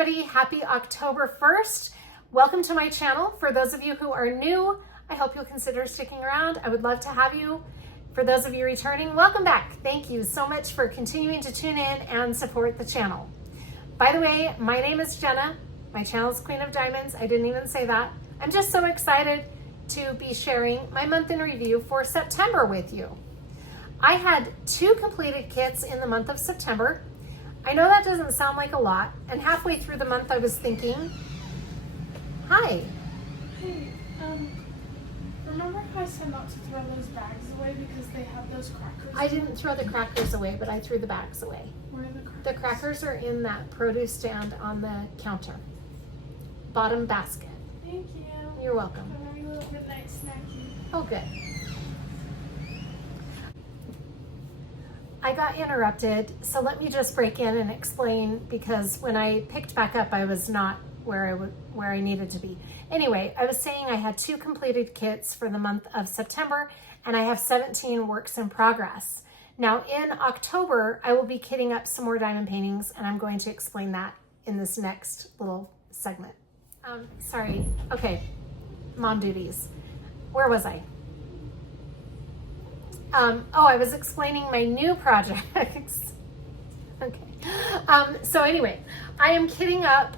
everybody, happy October 1st. Welcome to my channel. For those of you who are new, I hope you'll consider sticking around. I would love to have you. For those of you returning, welcome back. Thank you so much for continuing to tune in and support the channel. By the way, my name is Jenna. My channel is Queen of Diamonds. I didn't even say that. I'm just so excited to be sharing my month in review for September with you. I had 2 completed kits in the month of September. I know that doesn't sound like a lot, and halfway through the month I was thinking, hi. Hey, remember how I said not to throw those bags away because they have those crackers? I didn't throw the crackers away, but I threw the bags away. Where are the crackers? The crackers are in that produce stand on the counter. Bottom basket. Thank you. You're welcome. I'm having a little midnight snacky. Oh, good. I got interrupted, so let me just break in and explain, because when I picked back up, I was not where I needed to be. Anyway, I was saying I had 2 completed kits for the month of September, and I have 17 works in progress. Now in October, I will be kitting up some more diamond paintings, and I'm going to explain that in this next little segment. Sorry, okay, mom duties. Where was I? I was explaining my new projects. Okay. So anyway, I am kitting up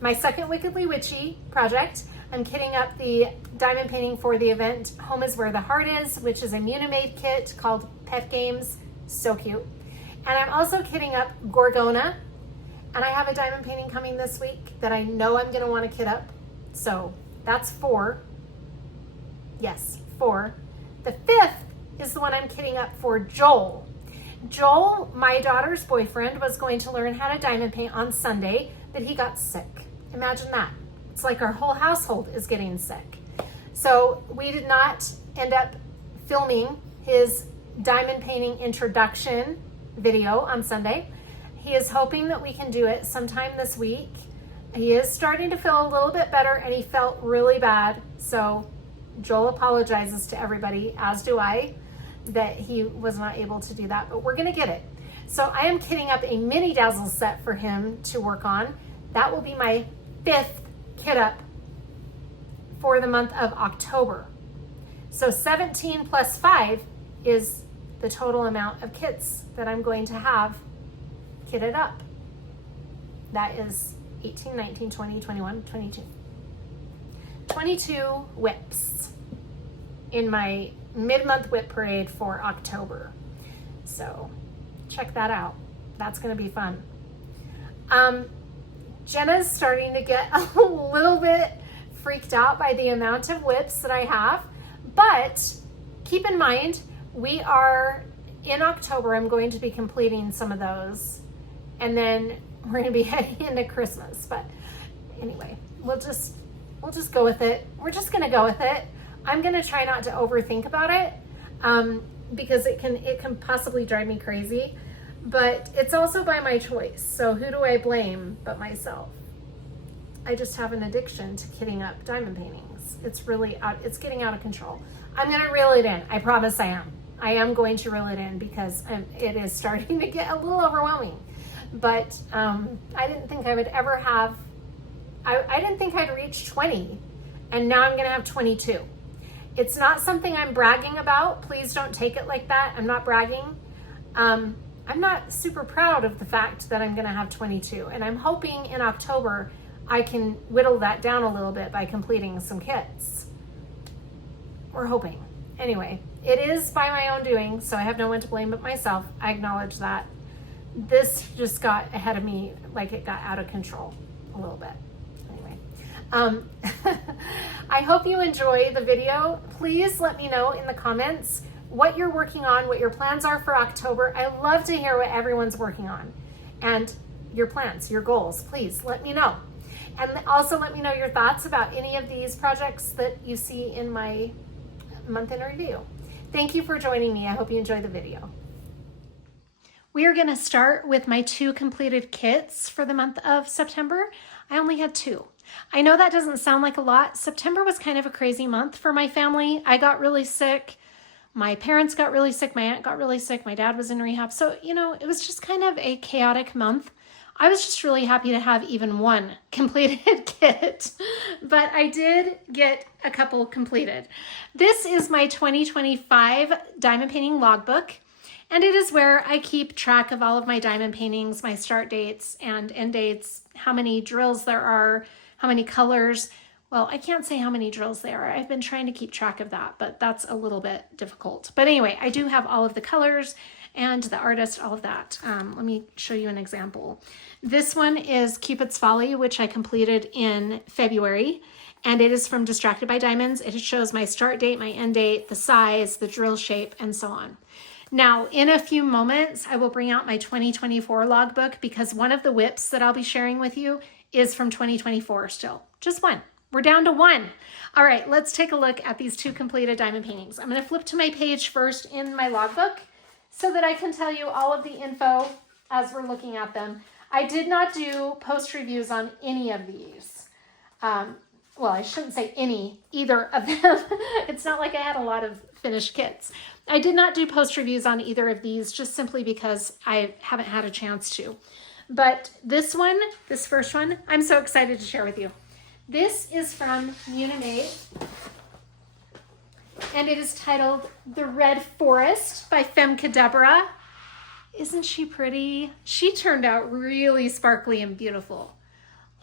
my second Wickedly Witchy project. I'm kitting up the diamond painting for the event Home is Where the Heart Is, which is a Munimade kit called Pet Games. So cute. And I'm also kitting up Gorgona. And I have a diamond painting coming this week that I know I'm going to want to kit up. So that's 4. Yes, 4. The 5th is the one I'm kitting up for Joel. Joel, my daughter's boyfriend, was going to learn how to diamond paint on Sunday, but he got sick. Imagine that. It's like our whole household is getting sick. So we did not end up filming his diamond painting introduction video on Sunday. He is hoping that we can do it sometime this week. He is starting to feel a little bit better, and he felt really bad. So Joel apologizes to everybody, as do I, that he was not able to do that, but we're gonna get it. So I am kitting up a mini dazzle set for him to work on. That will be my 5th kit up for the month of October. So 17 plus 5 is the total amount of kits that I'm going to have kitted up. That is 18, 19, 20, 21, 22. 22 whips in my mid-month whip parade for October. So check that out. That's going to be fun. Jenna's starting to get a little bit freaked out by the amount of whips that I have, but keep in mind, we are in October. I'm going to be completing some of those, and then we're going to be heading into Christmas. But anyway, we'll just go with it. We're just going to go with it. I'm going to try not to overthink about it, because it can possibly drive me crazy, but it's also by my choice. So who do I blame but myself? I just have an addiction to kitting up diamond paintings. It's getting out of control. I'm going to reel it in. I promise I am. I am going to reel it in because it is starting to get a little overwhelming. But I didn't think I would ever have, I didn't think I'd reach 20, and now I'm going to have 22. It's not something I'm bragging about. Please don't take it like that. I'm not bragging. I'm not super proud of the fact that I'm going to have 22, and I'm hoping in October I can whittle that down a little bit by completing some kits. We're hoping. Anyway, it is by my own doing, so I have no one to blame but myself. I acknowledge that. This just got ahead of me, like it got out of control a little bit. I hope you enjoy the video. Please let me know in the comments what you're working on, what your plans are for October. I love to hear what everyone's working on, and your plans, your goals. Please let me know. And also let me know your thoughts about any of these projects that you see in my month in review. Thank you for joining me. I hope you enjoy the video. We are going to start with my 2 completed kits for the month of September. I only had 2. I know that doesn't sound like a lot. September was kind of a crazy month for my family. I got really sick. My parents got really sick. My aunt got really sick. My dad was in rehab. So, it was just kind of a chaotic month. I was just really happy to have even one completed kit, but I did get a couple completed. This is my 2025 diamond painting logbook, and it is where I keep track of all of my diamond paintings, my start dates and end dates, how many drills there are, how many colors. Well, I can't say how many drills there are. I've been trying to keep track of that, but that's a little bit difficult. But anyway, I do have all of the colors and the artist, all of that. Let me show you an example. This one is Cupid's Folly, which I completed in February, and it is from Distracted by Diamonds. It shows my start date, my end date, the size, the drill shape, and so on. Now, in a few moments, I will bring out my 2024 logbook because one of the whips that I'll be sharing with you is from 2024 still. Just one. We're down to one. All right, let's take a look at these two completed diamond paintings. I'm going to flip to my page first in my logbook so that I can tell you all of the info as we're looking at them. I did not do post reviews on any of these. Well, I shouldn't say either of them. It's not like I had a lot of finished kits. I did not do post reviews on either of these just simply because I haven't had a chance to. But this one, this first one, I'm so excited to share with you. This is from Munimade, and it is titled The Red Forest by Femke Deborah. Isn't she pretty? She turned out really sparkly and beautiful.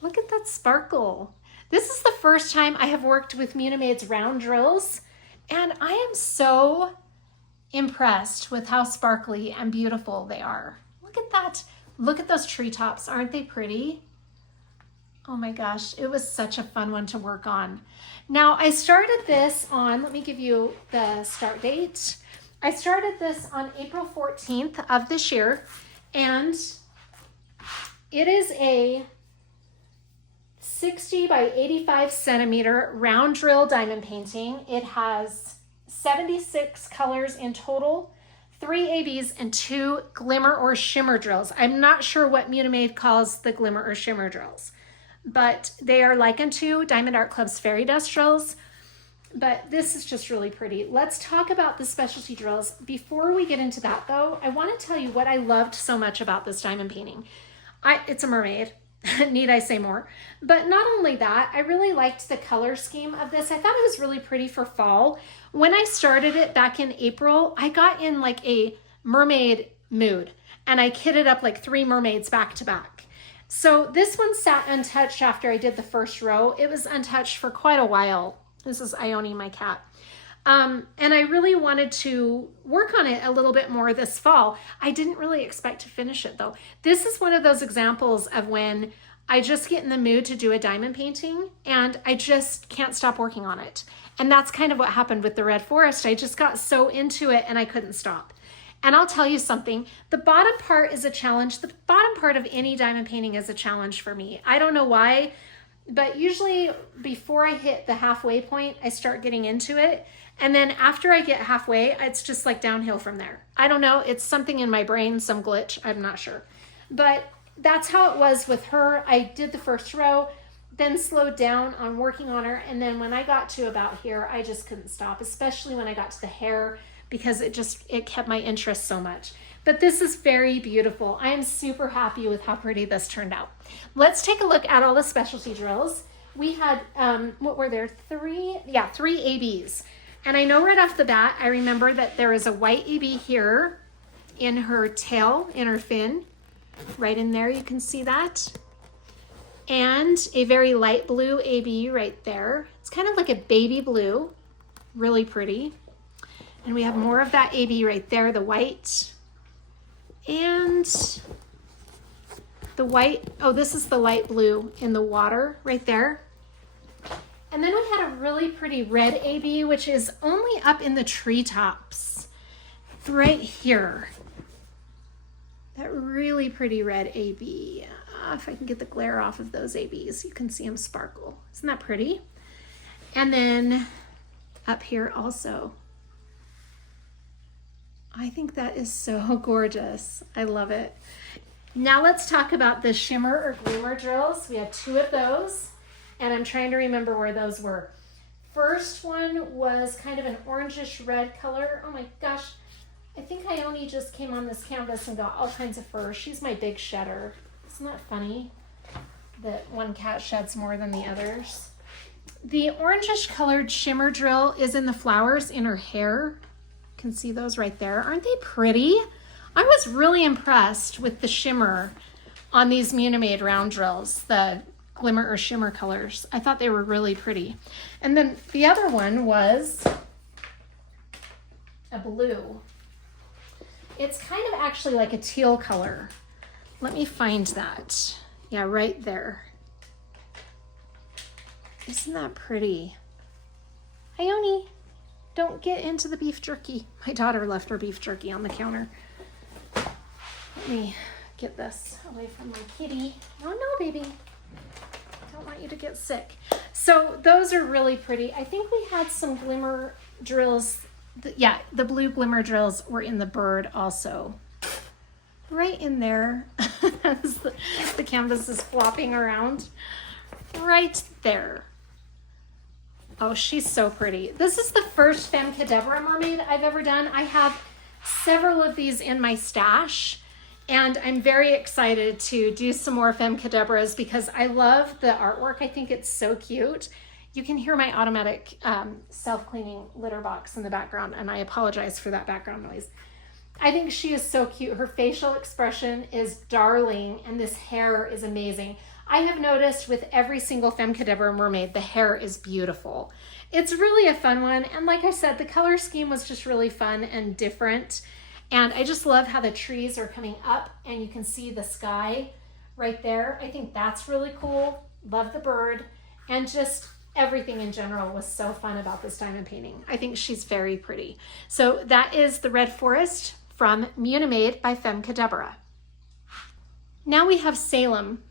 Look at that sparkle. This is the first time I have worked with Munimade's round drills, and I am so impressed with how sparkly and beautiful they are. Look at that. Look at those treetops. Aren't they pretty? Oh my gosh, it was such a fun one to work on. Now I started this on, let me give you the start date. I started this on April 14th of this year, and it is a 60 by 85 centimeter round drill diamond painting. It has 76 colors in total, 3 ABs and 2 glimmer or shimmer drills. I'm not sure what Munimade calls the glimmer or shimmer drills, but they are likened to Diamond Art Club's fairy dust drills. But this is just really pretty. Let's talk about the specialty drills. Before we get into that though, I want to tell you what I loved so much about this diamond painting. It's a mermaid, need I say more? But not only that, I really liked the color scheme of this. I thought it was really pretty for fall. When I started it back in April, I got in like a mermaid mood, and I kitted up like 3 mermaids back to back. So this one sat untouched after I did the first row. It was untouched for quite a while. This is Ione, my cat. And I really wanted to work on it a little bit more this fall. I didn't really expect to finish it though. This is one of those examples of when I just get in the mood to do a diamond painting and I just can't stop working on it. And that's kind of what happened with the Red Forest. I just got so into it and I couldn't stop. And I'll tell you something, the bottom part is a challenge. The bottom part of any diamond painting is a challenge for me. I don't know why, but usually before I hit the halfway point, I start getting into it. And then after I get halfway, it's just like downhill from there. I don't know, it's something in my brain, some glitch, I'm not sure. But that's how it was with her. I did the first row, then slowed down on working on her. And then when I got to about here, I just couldn't stop, especially when I got to the hair, because it kept my interest so much. But this is very beautiful. I am super happy with how pretty this turned out. Let's take a look at all the specialty drills. We had, what were there? 3 ABs. And I know right off the bat, I remember that there is a white AB here in her tail, in her fin. Right in there, you can see that. And a very light blue AB right there. It's kind of like a baby blue, really pretty. And we have more of that AB right there, the white. And the white, oh, this is the light blue in the water right there. And then we had a really pretty red AB, which is only up in the treetops, right here. That really pretty red AB. If I can get the glare off of those ABs, you can see them sparkle. Isn't that pretty? And then up here also. I think that is so gorgeous. I love it. Now let's talk about the shimmer or glimmer drills. We had 2 of those, and I'm trying to remember where those were. First one was kind of an orangish red color. Oh my gosh, I think Ione just came on this canvas and got all kinds of fur. She's my big shedder. Isn't that funny that one cat sheds more than the others? The orangish colored shimmer drill is in the flowers in her hair. You can see those right there. Aren't they pretty? I was really impressed with the shimmer on these Munimade round drills, the glimmer or shimmer colors. I thought they were really pretty. And then the other one was a blue. It's kind of actually like a teal color. Let me find that. Yeah, right there. Isn't that pretty? Ione, don't get into the beef jerky. My daughter left her beef jerky on the counter. Let me get this away from my kitty. Oh no, baby. Don't want you to get sick. So those are really pretty. I think we had some glimmer drills. Yeah, the blue glimmer drills were in the bird also. Right in there. As the canvas is flopping around. Right there. Oh, she's so pretty. This is the first Femme Cadabra mermaid I've ever done. I have several of these in my stash, and I'm very excited to do some more Femme Cadabras because I love the artwork. I think it's so cute. You can hear my automatic self-cleaning litter box in the background, and I apologize for that background noise. I think she is so cute. Her facial expression is darling, and this hair is amazing. I have noticed with every single Femme Cadabra mermaid, the hair is beautiful. It's really a fun one. And like I said, the color scheme was just really fun and different. And I just love how the trees are coming up and you can see the sky right there. I think that's really cool. Love the bird. And just everything in general was so fun about this diamond painting. I think she's very pretty. So that is the Red Forest from Munimade by Femme Cadabra. Now we have Salem.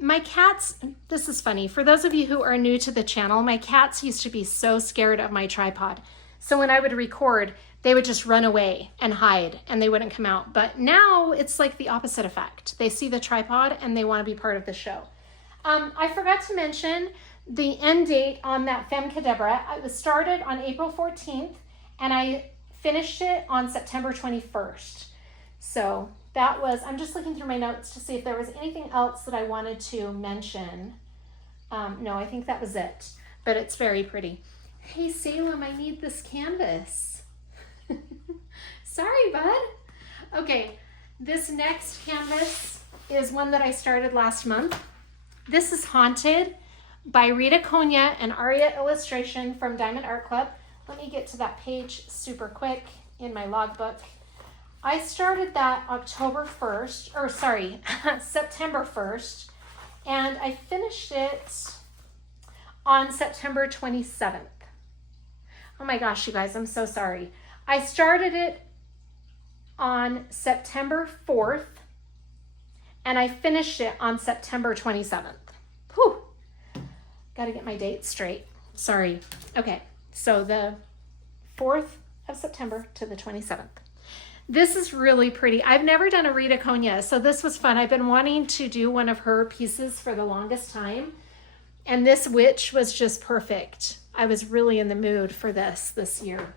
My cats, this is funny, for those of you who are new to the channel, my cats used to be so scared of my tripod. So when I would record, they would just run away and hide and they wouldn't come out. But now it's like the opposite effect. They see the tripod and they want to be part of the show. I forgot to mention the end date on that Femme Cadabra. It was started on April 14th and I finished it on September 21st. So that was, I'm just looking through my notes to see if there was anything else that I wanted to mention. No, I think that was it, but it's very pretty. Hey, Salem, I need this canvas. Sorry, bud. Okay, this next canvas is one that I started last month. This is Haunted by Rita Konya and Aria Illustration from Diamond Art Club. Let me get to that page super quick in my logbook. I started that September 1st, and I finished it on September 27th. Oh my gosh, you guys, I'm so sorry. I started it on September 4th, and I finished it on September 27th. Whew, gotta get my dates straight. Sorry. Okay, so the 4th of September to the 27th. This is really pretty. I've never done a Rita Konya, so this was fun. I've been wanting to do one of her pieces for the longest time, and this witch was just perfect. I was really in the mood for this year.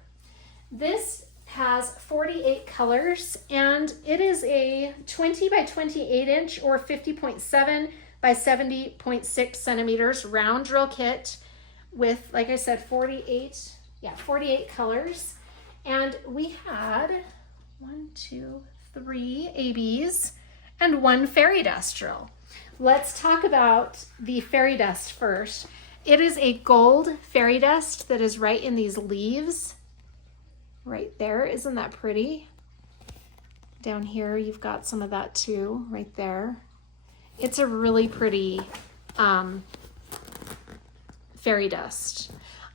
This has 48 colors, and it is a 20 by 28 inch or 50.7 by 70.6 centimeters round drill kit with, like I said, 48 colors. And we had 1, 2, 3 ABs and 1 fairy dust drill. Let's talk about the fairy dust first. It is a gold fairy dust that is right in these leaves. Right there, isn't that pretty? Down here, you've got some of that too, right there. It's a really pretty fairy dust.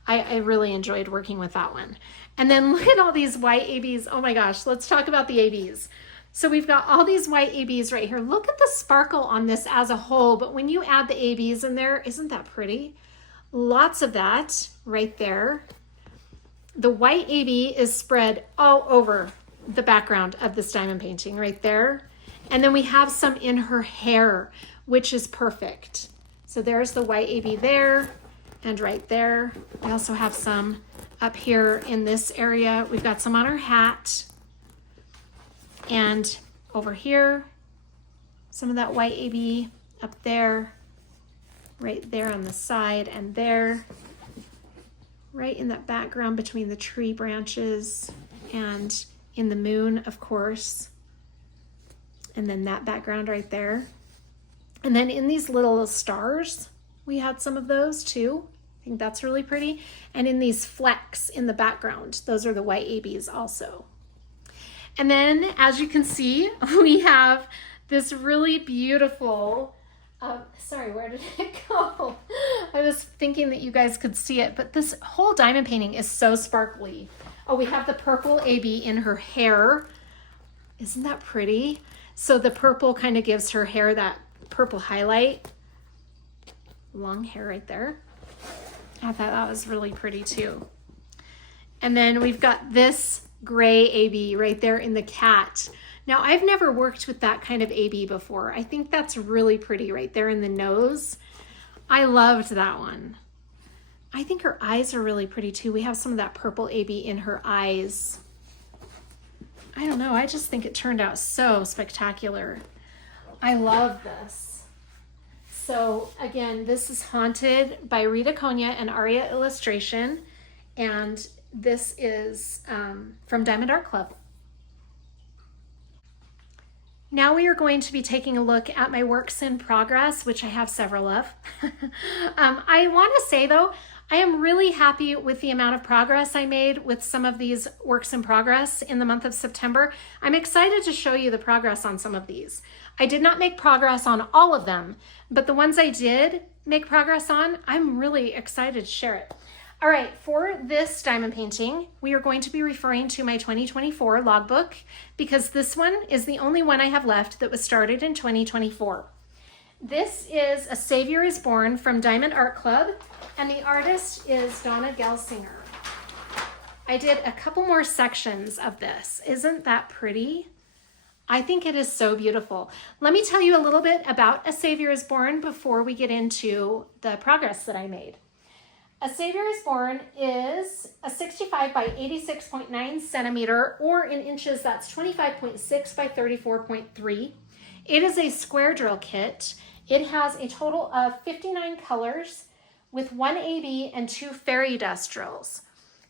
I really enjoyed working with that one. And then look at all these white ABs. Oh my gosh, let's talk about the ABs. So we've got all these white ABs right here. Look at the sparkle on this as a whole, but when you add the ABs in there, isn't that pretty? Lots of that right there. The white AB is spread all over the background of this diamond painting right there. And then we have some in her hair, which is perfect. So there's the white AB there and right there. We also have some up here in this area. We've got some on her hat and over here. some of that white AB up there, right there on the side, and there, right in that background between the tree branches and in the moon, of course. And then that background right there. And then in these little stars, we had some of those too. I think that's really pretty. And in these flecks in the background, those are the white ABs also. And then as you can see, we have this really beautiful, sorry, where did it go? I was thinking that you guys could see it, but this whole diamond painting is so sparkly. Oh, we have the purple AB in her hair. Isn't that pretty? So the purple kind of gives her hair that purple highlight. Long hair right there. I thought that was really pretty too. And then we've got this gray AB right there in the cat. Now I've never worked with that kind of AB before. I think that's really pretty right there in the nose. I loved that one. I think her eyes are really pretty too. We have some of that purple AB in her eyes. I don't know, I just think it turned out so spectacular. I love this. So again, this is Haunted by Rita Konya and Aria Illustration. And this is from Diamond Art Club. Now we are going to be taking a look at my works in progress, which I have several of. I want to say though, I am really happy with the amount of progress I made with some of these works in progress in the month of September. I'm excited to show you the progress on some of these. I did not make progress on all of them, but the ones I did make progress on, I'm really excited to share it. All right, for this diamond painting, we are going to be referring to my 2024 logbook because this one is the only one I have left that was started in 2024. This is A Savior is Born from Diamond Art Club, and the artist is Donna Gelsinger. I did a couple more sections of this. Isn't that pretty? I think it is so beautiful. Let me tell you a little bit about A Savior is Born before we get into the progress that I made. A Savior is Born is a 65 by 86.9 centimeter, or in inches, that's 25.6 by 34.3. It is a square drill kit. It has a total of 59 colors with 1 AB and 2 fairy dust drills.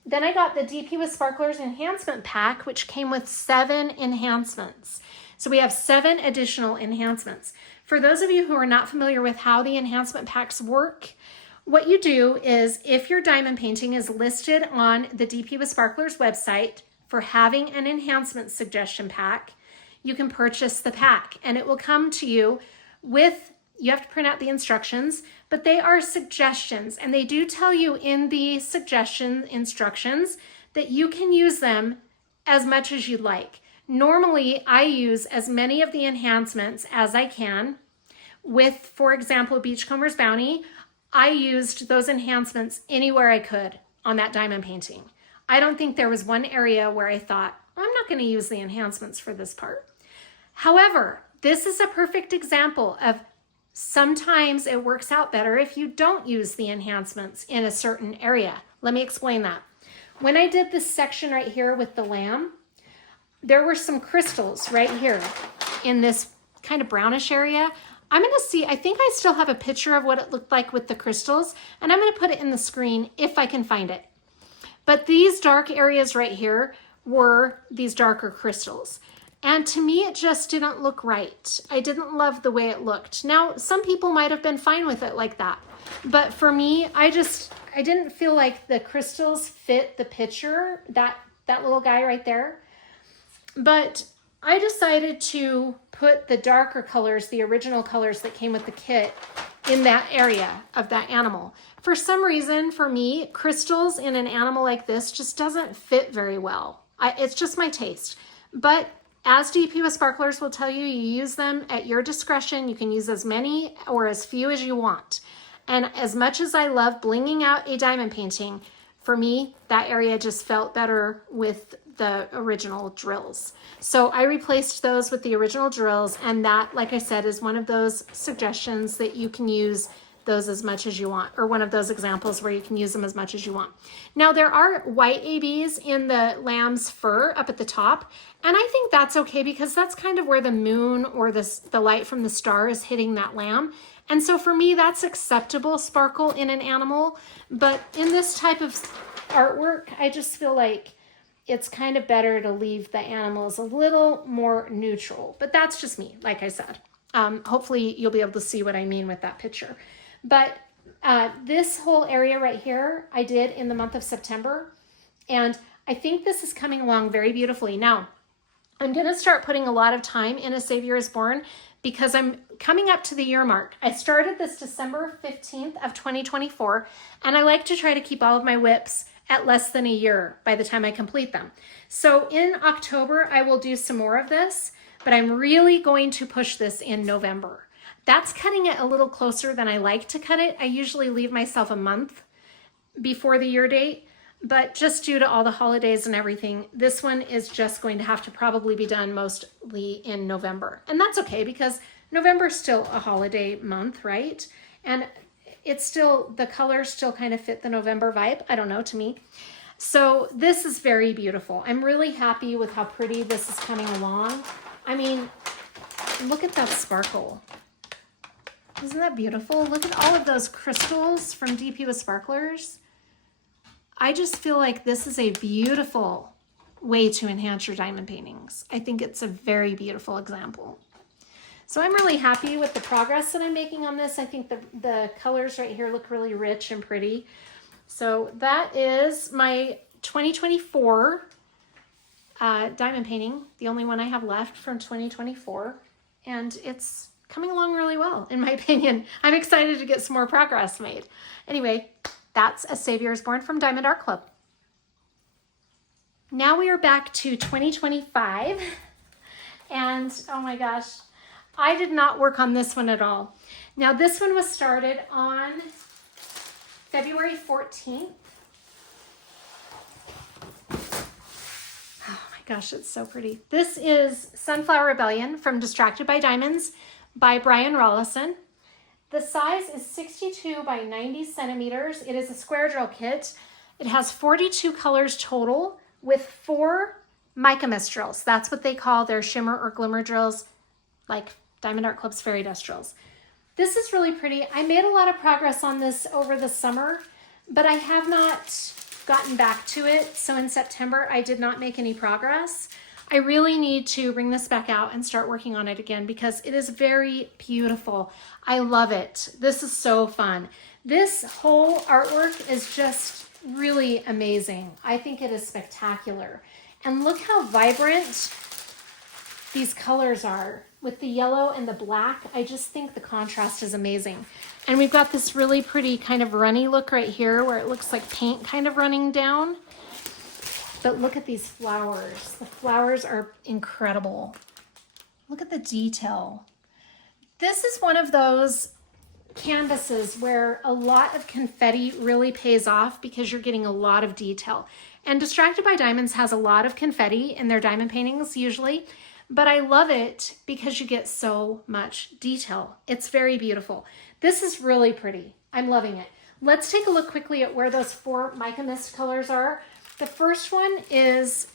Then I got the DP with Sparklers enhancement pack, which came with 7 enhancements. So we have 7 additional enhancements. For those of you who are not familiar with how the enhancement packs work, what you do is if your diamond painting is listed on the DP with Sparklers website for having an enhancement suggestion pack, you can purchase the pack and it will come to you with, you have to print out the instructions, but they are suggestions, and they do tell you in the suggestion instructions that you can use them as much as you'd like. Normally, I use as many of the enhancements as I can. With, for example, Beachcomber's Bounty, I used those enhancements anywhere I could on that diamond painting. I don't think there was one area where I thought, I'm not going to use the enhancements for this part. However, this is a perfect example of sometimes it works out better if you don't use the enhancements in a certain area. Let me explain that. When I did this section right here with the lamb, there were some crystals right here in this kind of brownish area. I'm going to see, I think I still have a picture of what it looked like with the crystals, and I'm going to put it in the screen if I can find it. But these dark areas right here were these darker crystals. And to me, it just didn't look right. I didn't love the way it looked. Now, some people might have been fine with it like that. But for me, I didn't feel like the crystals fit the picture, that little guy right there. But I decided to put the darker colors, the original colors that came with the kit, in that area of that animal. For some reason, for me, crystals in an animal like this just doesn't fit very well. It's just my taste. But as DP with Sparklers will tell you, you use them at your discretion. You can use as many or as few as you want. And as much as I love blinging out a diamond painting, for me, that area just felt better with the original drills. So I replaced those with the original drills, and that, like I said, is one of those suggestions that you can use those as much as you want, or one of those examples where you can use them as much as you want. Now there are white ABs in the lamb's fur up at the top, and I think that's okay because that's kind of where the moon or the light from the star is hitting that lamb. And so for me, that's acceptable sparkle in an animal. But in this type of artwork, I just feel like it's kind of better to leave the animals a little more neutral. But that's just me, like I said. Hopefully you'll be able to see what I mean with that picture. But this whole area right here, I did in the month of September. And I think this is coming along very beautifully. Now, I'm going to start putting a lot of time in A Savior is Born because I'm coming up to the year mark. I started this December 15th of 2024, and I like to try to keep all of my whips at less than a year by the time I complete them. So in October, I will do some more of this, but I'm really going to push this in November. That's cutting it a little closer than I like to cut it. I usually leave myself a month before the year date, but just due to all the holidays and everything, this one is just going to have to probably be done mostly in November. And that's okay because November is still a holiday month, right? And it's still, the colors still kind of fit the November vibe. I don't know, to me. So this is very beautiful. I'm really happy with how pretty this is coming along. I mean, look at that sparkle. Isn't that beautiful? Look at all of those crystals from DP with Sparklers. I just feel like this is a beautiful way to enhance your diamond paintings. I think it's a very beautiful example. So I'm really happy with the progress that I'm making on this. I think the colors right here look really rich and pretty. So that is my 2024 diamond painting, the only one I have left from 2024. And it's coming along really well, in my opinion. I'm excited to get some more progress made. Anyway, that's A Savior is Born from Diamond Art Club. Now we are back to 2025. And oh my gosh, I did not work on this one at all. Now this one was started on February 14th. Oh my gosh, it's so pretty. This is Sunflower Rebellion from Distracted by Diamonds by Brian Rollison. The size is 62 by 90 centimeters. It is a square drill kit. It has 42 colors total with 4 mica mist drills. That's what they call their shimmer or glimmer drills, like Diamond Art Club's fairy dust drills. This is really pretty. I made a lot of progress on this over the summer, but I have not gotten back to it. So in September, I did not make any progress. I really need to bring this back out and start working on it again because it is very beautiful. I love it. This is so fun. This whole artwork is just really amazing. I think it is spectacular. And look how vibrant these colors are with the yellow and the black. I just think the contrast is amazing. And we've got this really pretty kind of runny look right here where it looks like paint kind of running down. But look at these flowers. The flowers are incredible. Look at the detail. This is one of those canvases where a lot of confetti really pays off because you're getting a lot of detail. And Distracted by Diamonds has a lot of confetti in their diamond paintings usually, but I love it because you get so much detail. It's very beautiful. This is really pretty. I'm loving it. Let's take a look quickly at where those 4 mica mist colors are. The first one is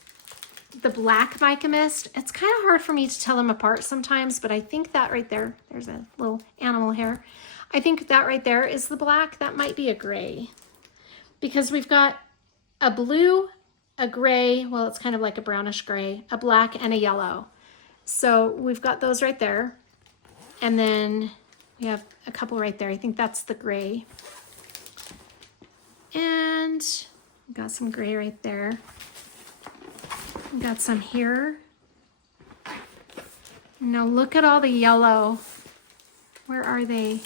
the black mica mist. It's kind of hard for me to tell them apart sometimes, but I think that right there, there's a little animal hair. I think that right there is the black. That might be a gray because we've got a blue, a gray, well, it's kind of like a brownish gray, a black, and a yellow. So we've got those right there. And then we have a couple right there. I think that's the gray. And got some gray right there. Got some here. Now look at all the yellow. Where are they?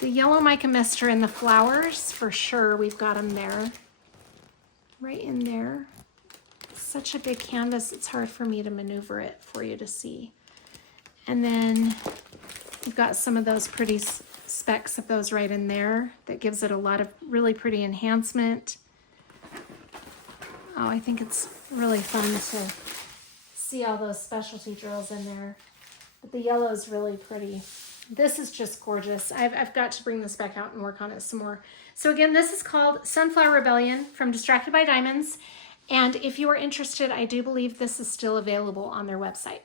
The yellow mica mist are in the flowers for sure. We've got them there. Right in there. Such a big canvas, it's hard for me to maneuver it for you to see. And then we've got some of those pretty specks of those right in there that gives it a lot of really pretty enhancement. Oh, I think it's really fun to see all those specialty drills in there. But the yellow is really pretty. This is just gorgeous. I've got to bring this back out and work on it some more. So again, this is called Sunflower Rebellion from Distracted by Diamonds. And if you are interested, I do believe this is still available on their website.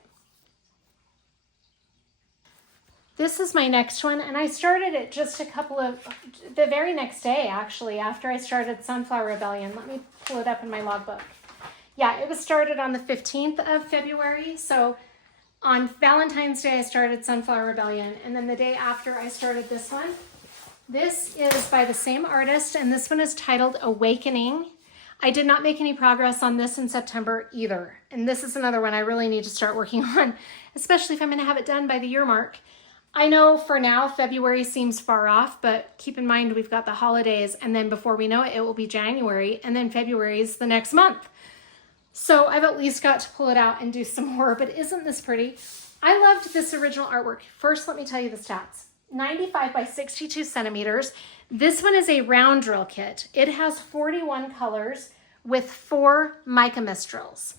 This is my next one, and I started it just the very next day, actually, after I started Sunflower Rebellion. Let me pull it up in my logbook. Yeah, it was started on the 15th of February, so on Valentine's Day, I started Sunflower Rebellion, and then the day after, I started this one. This is by the same artist, and this one is titled Awakening. I did not make any progress on this in September either, and this is another one I really need to start working on, especially if I'm going to have it done by the year mark. I know for now February seems far off, but keep in mind we've got the holidays, and then before we know it, it will be January, and then February is the next month. So I've at least got to pull it out and do some more, but isn't this pretty? I loved this original artwork. First, let me tell you the stats. 95 by 62 centimeters. This one is a round drill kit. It has 41 colors with 4 mica mist drills.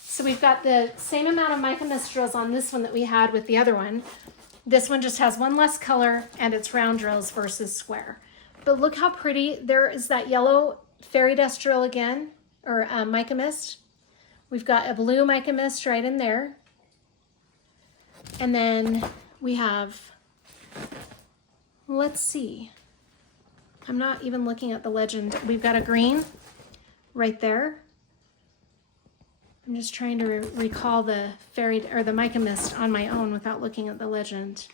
So we've got the same amount of mica mist drills on this one that we had with the other one. This one just has one less color and it's round drills versus square. But look how pretty. There is that yellow fairy dust drill again, or mica mist. We've got a blue mica mist right in there. And then we have, let's see. I'm not even looking at the legend. We've got a green right there. I'm just trying to recall the the mica mist on my own without looking at the legend.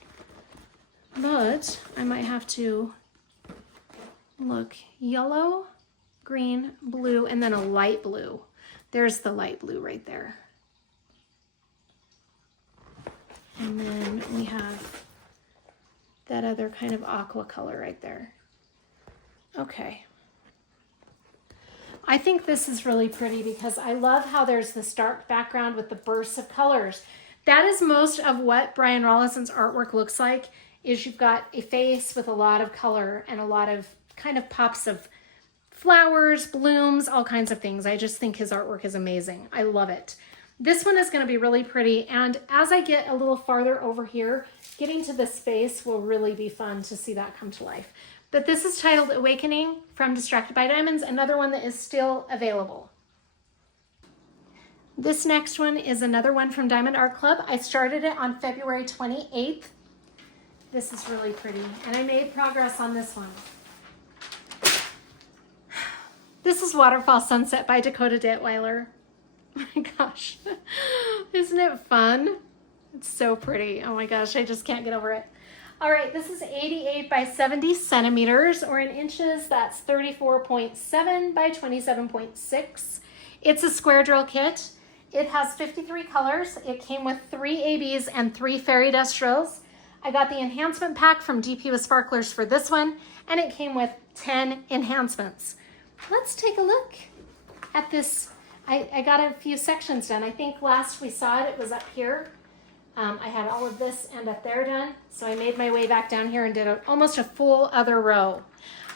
But I might have to look. Yellow, green, blue, and then a light blue. There's the light blue right there. And then we have that other kind of aqua color right there. Okay. I think this is really pretty because I love how there's this dark background with the bursts of colors. That is most of what Brian Rollison's artwork looks like, is you've got a face with a lot of color and a lot of kind of pops of flowers, blooms, all kinds of things. I just think his artwork is amazing. I love it. This one is going to be really pretty, and as I get a little farther over here, getting to this face will really be fun to see that come to life. But this is titled Awakening from Distracted by Diamonds, another one that is still available. This next one is another one from Diamond Art Club. I started it on February 28th. This is really pretty, and I made progress on this one. This is Waterfall Sunset by Dakota Detweiler. Oh my gosh, isn't it fun? It's so pretty. Oh my gosh, I just can't get over it. All right, this is 88 by 70 centimeters, or in inches, that's 34.7 by 27.6. It's a square drill kit. It has 53 colors. It came with 3 ABs and 3 fairy dust drills. I got the enhancement pack from DP with Sparklers for this one, and it came with 10 enhancements. Let's take a look at this. I got a few sections done. I think last we saw it, it was up here. I had all of this and up there done, so I made my way back down here and did almost a full other row.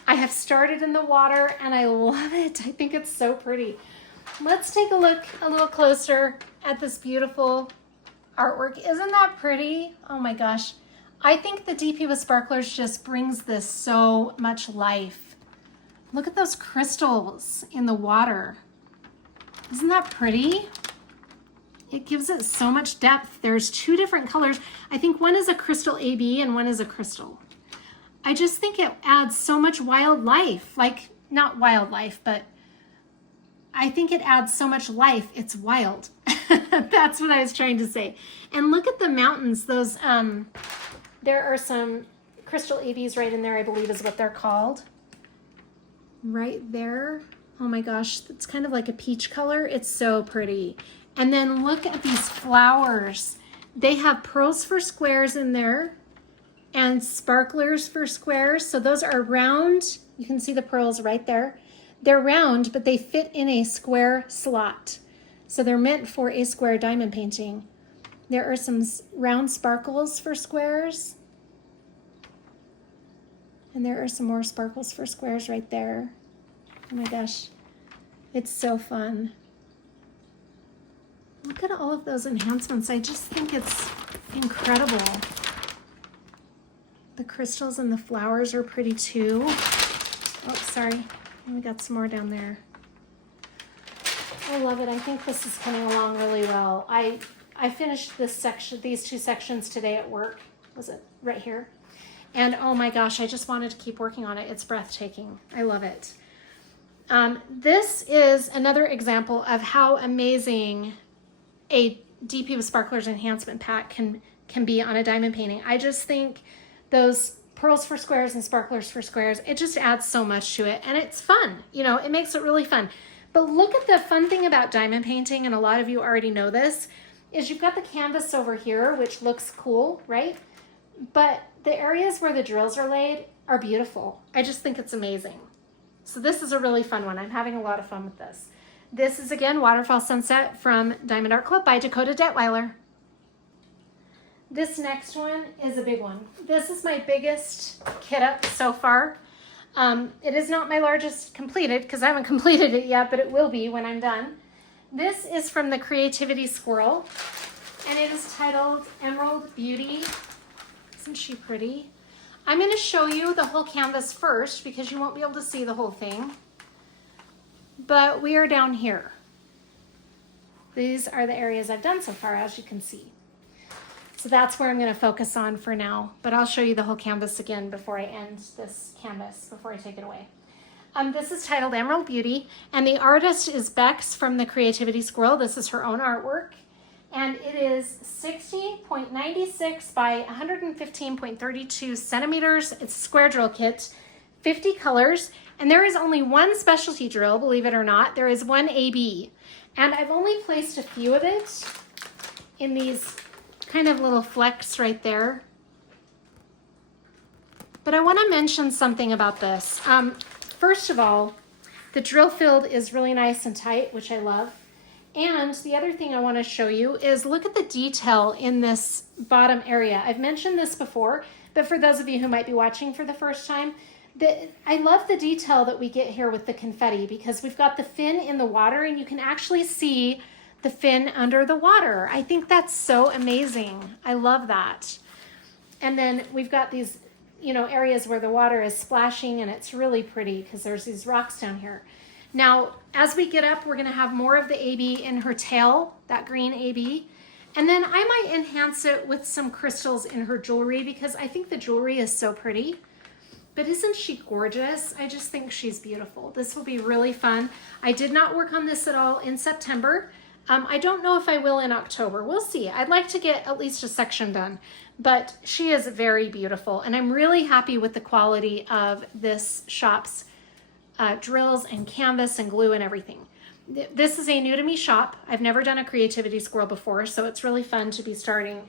I have started in the water and I love it. I think it's so pretty. Let's take a look a little closer at this beautiful artwork. Isn't that pretty? Oh my gosh. I think the DP with Sparklers just brings this so much life. Look at those crystals in the water. Isn't that pretty? It gives it so much depth. There's 2 different colors. I think one is a crystal AB and one is a crystal. I just think it adds so much wildlife. Like, not wildlife, but I think it adds so much life. It's wild. That's what I was trying to say. And look at the mountains. Those, there are some crystal ABs right in there, I believe is what they're called. Right there. Oh my gosh, it's kind of like a peach color. It's so pretty. And then look at these flowers. They have pearls for squares in there and sparklers for squares. So those are round. You can see the pearls right there. They're round, but they fit in a square slot. So they're meant for a square diamond painting. There are some round sparkles for squares. And there are some more sparkles for squares right there. Oh my gosh, it's so fun. Look at all of those enhancements. I just think it's incredible. The crystals and the flowers are pretty too. Oh, sorry. We got some more down there. I love it. I think this is coming along really well. I finished this section, these two sections today at work. Was it right here? And oh my gosh, I just wanted to keep working on it. It's breathtaking. I love it. This is another example of how amazing a DP with Sparklers enhancement pack can be on a diamond painting. I just think those pearls for squares and sparklers for squares, it just adds so much to it, and it's fun. You know, it makes it really fun. But look at the fun thing about diamond painting, and a lot of you already know this, is you've got the canvas over here, which looks cool, right? But the areas where the drills are laid are beautiful. I just think it's amazing. So this is a really fun one. I'm having a lot of fun with this. This is, again, Waterfall Sunset from Diamond Art Club by Dakota Detweiler. This next one is a big one. This is my biggest kit up so far. It is not my largest completed because I haven't completed it yet, but it will be when I'm done. This is from the Creativity Squirrel, and it is titled Emerald Beauty. Isn't she pretty? I'm going to show you the whole canvas first because you won't be able to see the whole thing. But we are down here. These are the areas I've done so far, as you can see. So that's where I'm going to focus on for now, but I'll show you the whole canvas again before I end this canvas, before I take it away. This is titled Emerald Beauty, and the artist is Bex from the Creativity Squirrel. This is her own artwork, and it is 60.96 by 115.32 centimeters. It's a square drill kit, 50 colors, and there is only one specialty drill, believe it or not. There is one AB, and I've only placed a few of it in these kind of little flecks right there. But I want to mention something about this. First of all, the drill field is really nice and tight, which I love. And the other thing I want to show you is look at the detail in this bottom area. I've mentioned this before, but for those of you who might be watching for the first time, I love the detail that we get here with the confetti because we've got the fin in the water and you can actually see the fin under the water. I think that's so amazing. I love that. And then we've got these, you know, areas where the water is splashing and it's really pretty because there's these rocks down here. Now, as we get up, we're going to have more of the AB in her tail, that green AB. And then I might enhance it with some crystals in her jewelry because I think the jewelry is so pretty. But isn't she gorgeous? I just think she's beautiful. This will be really fun. I did not work on this at all in September. I don't know if I will in October. We'll see. I'd like to get at least a section done, but she is very beautiful. And I'm really happy with the quality of this shop's drills and canvas and glue and everything. This is a new to me shop. I've never done a Creativity Squirrel before, so it's really fun to be starting.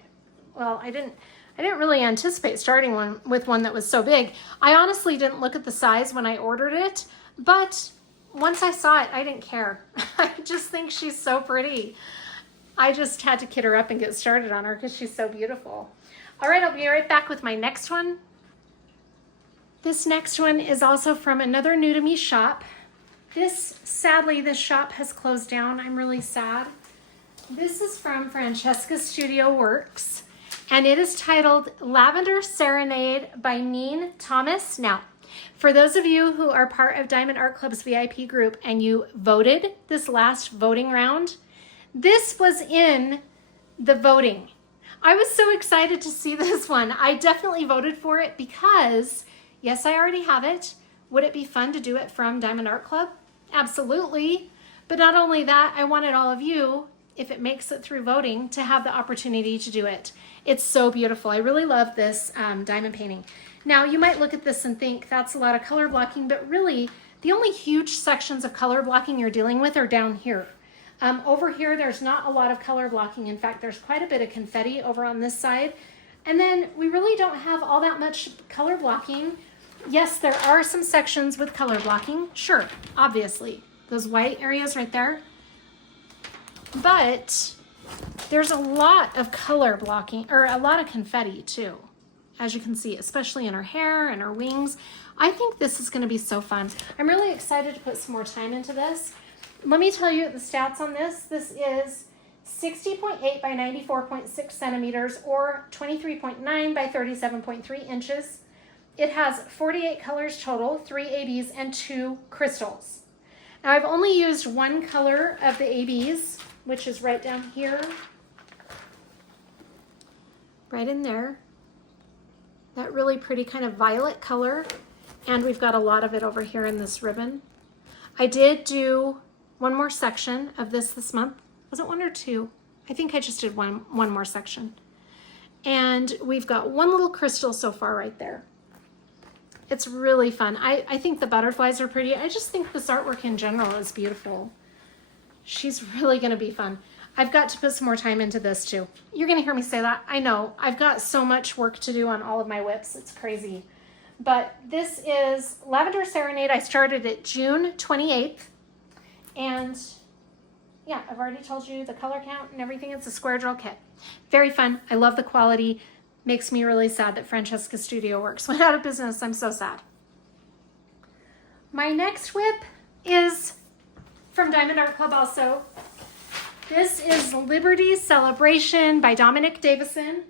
Well, I didn't really anticipate starting with one that was so big. I honestly didn't look at the size when I ordered it, but once I saw it, I didn't care. I just think she's so pretty. I just had to kit her up and get started on her because she's so beautiful. All right, I'll be right back with my next one. This next one is also from another new to me shop. Sadly, this shop has closed down. I'm really sad. This is from Francesca's Studio Works, and it is titled Lavender Serenade by Neen Thomas. Now, for those of you who are part of Diamond Art Club's VIP group and you voted this last voting round, this was in the voting. I was so excited to see this one. I definitely voted for it because, yes, I already have it. Would it be fun to do it from Diamond Art Club? Absolutely. But not only that, I wanted all of you, if it makes it through voting, to have the opportunity to do it. It's so beautiful. I really love this diamond painting. Now, you might look at this and think that's a lot of color blocking, but really, the only huge sections of color blocking you're dealing with are down here. Over here, there's not a lot of color blocking. In fact, there's quite a bit of confetti over on this side. And then we really don't have all that much color blocking. Yes, there are some sections with color blocking. Sure, obviously. Those white areas right there. But there's a lot of color blocking, or a lot of confetti too, as you can see, especially in her hair and her wings. I think this is going to be so fun. I'm really excited to put some more time into this. Let me tell you the stats on this. This is 60.8 by 94.6 centimeters, or 23.9 by 37.3 inches. It has 48 colors total, 3 ABs, and 2 crystals. Now I've only used one color of the ABs, which is right down here, right in there. That really pretty kind of violet color, and we've got a lot of it over here in this ribbon. I did do one more section of this month. Was it one or two? I think I just did one more section. And we've got one little crystal so far right there. It's really fun. I think the butterflies are pretty. I just think this artwork in general is beautiful. She's really gonna be fun. I've got to put some more time into this too. You're gonna hear me say that. I know, I've got so much work to do on all of my whips. It's crazy. But this is Lavender Serenade. I started it June 28th. And yeah, I've already told you the color count and everything. It's a square drill kit. Very fun. I love the quality. Makes me really sad that Francesca Studio Works went out of business. I'm so sad. My next whip is from Diamond Art Club also. This is Liberty Celebration by Dominic Davison.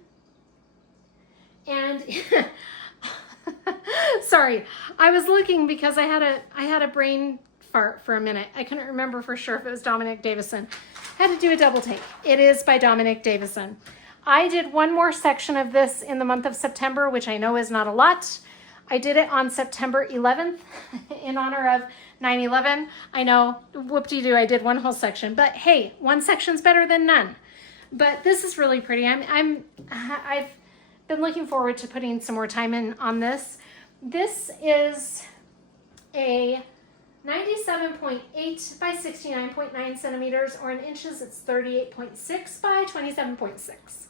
And sorry, I was looking because I had a brain fart for a minute. I couldn't remember for sure if it was Dominic Davison. Had to do a double take. It is by Dominic Davison. I did one more section of this in the month of September, which I know is not a lot. I did it on September 11th in honor of 9/11. I know, whoop-de-doo, I did one whole section, but hey, one section's better than none. But this is really pretty. I've been looking forward to putting some more time in on this. This is a 97.8 by 69.9 centimeters, or in inches, it's 38.6 by 27.6.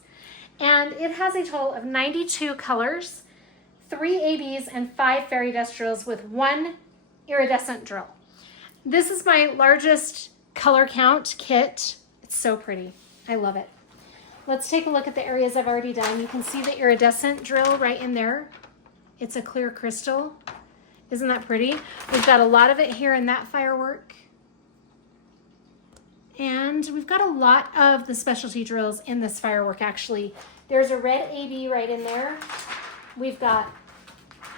And it has a total of 92 colors, 3 ABs, and 5 fairy dust drills with 1 iridescent drill. This is my largest color count kit. It's so pretty. I love it. Let's take a look at the areas I've already done. You can see the iridescent drill right in there. It's a clear crystal. Isn't that pretty? We've got a lot of it here in that firework. And we've got a lot of the specialty drills in this firework, actually. There's a red AB right in there. We've got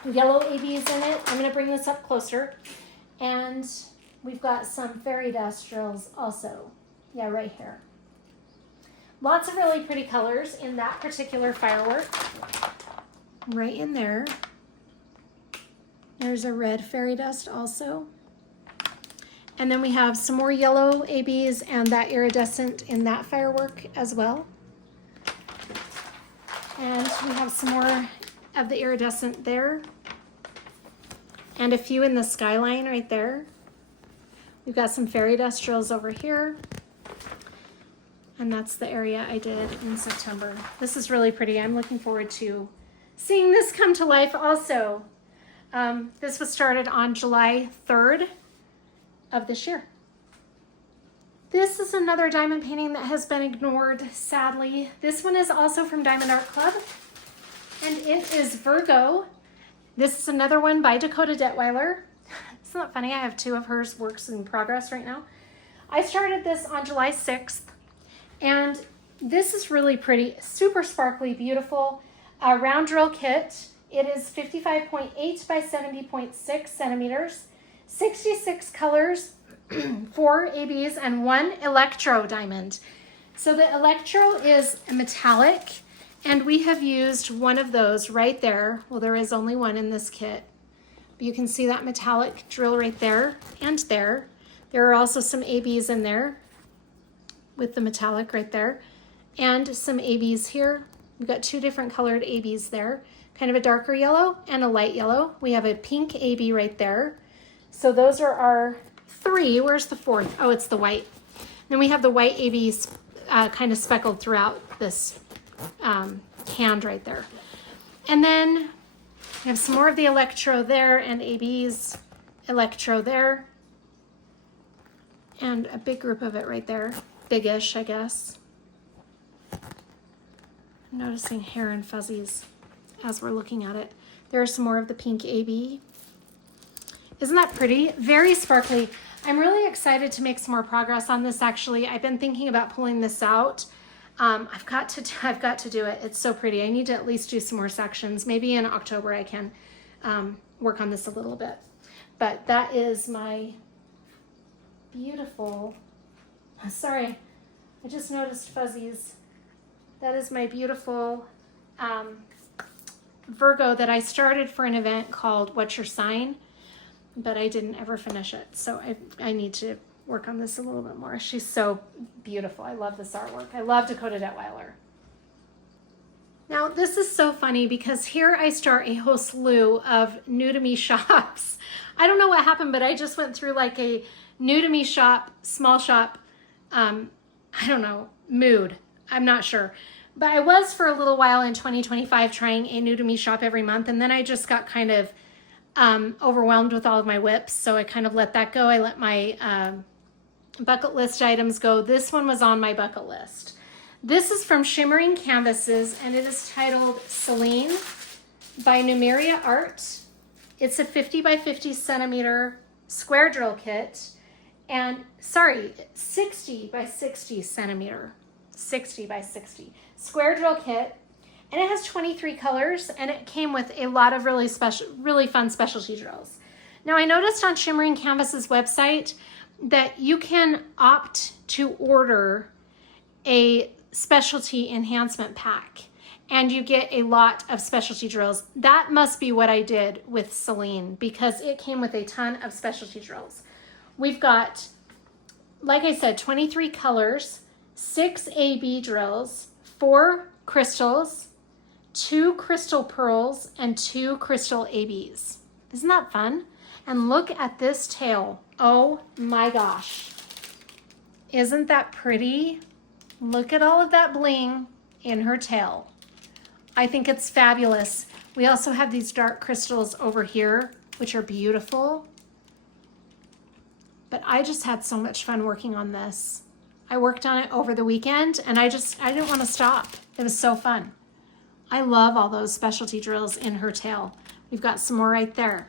yellow ABs in it. I'm going to bring this up closer. And we've got some fairy dust drills also. Yeah, right here. Lots of really pretty colors in that particular firework. Right in there. There's a red fairy dust also. And then we have some more yellow ABs and that iridescent in that firework as well. And we have some more of the iridescent there. And a few in the skyline right there. We've got some fairy dust drills over here. And that's the area I did in September. This is really pretty. I'm looking forward to seeing this come to life also. This was started on July 3rd of this year. This is another diamond painting that has been ignored, sadly. This one is also from Diamond Art Club, and it is Virgo. This is another one by Dakota Detweiler. Isn't that funny? I have 2 of hers works in progress right now. I started this on July 6th, and this is really pretty, super sparkly, beautiful. A round drill kit. It is 55.8 by 70.6 centimeters, 66 colors, 4 ABs, and 1 electro diamond. So the electro is a metallic, and we have used one of those right there. Well, there is only one in this kit. But you can see that metallic drill right there and there. There are also some ABs in there with the metallic right there, and some ABs here. We've got 2 different colored ABs there. Kind of a darker yellow and a light yellow. We have a pink AB right there. So those are our 3. Where's the 4th? Oh, it's the white. Then we have the white ABs kind of speckled throughout this hand right there. And then we have some more of the electro there and ABs, electro there. And a big group of it right there. Biggish, I guess. I'm noticing hair and fuzzies as we're looking at it. There are some more of the pink AB. Isn't that pretty? Very sparkly. I'm really excited to make some more progress on this. Actually, I've been thinking about pulling this out. I've got to do it. It's so pretty. I need to at least do some more sections. Maybe in October I can work on this a little bit. But that is my beautiful, sorry, I just noticed fuzzies. That is my beautiful Virgo that I started for an event called What's Your Sign? But I didn't ever finish it. So I need to work on this a little bit more. She's so beautiful. I love this artwork. I love Dakota Detweiler. Now this is so funny because here I start a whole slew of new to me shops. I don't know what happened, but I just went through like a new to me shop, small shop, I don't know, mood. I'm not sure. But I was for a little while in 2025 trying a new to me shop every month. And then I just got kind of overwhelmed with all of my whips. So I kind of let that go. I let my bucket list items go. This one was on my bucket list. This is from Shimmering Canvases and it is titled Seline by Numeria Art. It's a 50 by 50 centimeter square drill kit and 60 by 60 centimeter, 60 by 60 square drill kit. And it has 23 colors and it came with a lot of really fun specialty drills. Now I noticed on Shimmering Canvases website that you can opt to order a specialty enhancement pack and you get a lot of specialty drills. That must be what I did with Seline because it came with a ton of specialty drills. We've got, like I said, 23 colors, 6 AB drills, 4 crystals, 2 crystal pearls, and 2 crystal ABs. Isn't that fun? And look at this tail. Oh my gosh. Isn't that pretty? Look at all of that bling in her tail. I think it's fabulous. We also have these dark crystals over here, which are beautiful. But I just had so much fun working on this. I worked on it over the weekend and I didn't want to stop. It was so fun. I love all those specialty drills in her tail. We've got some more right there.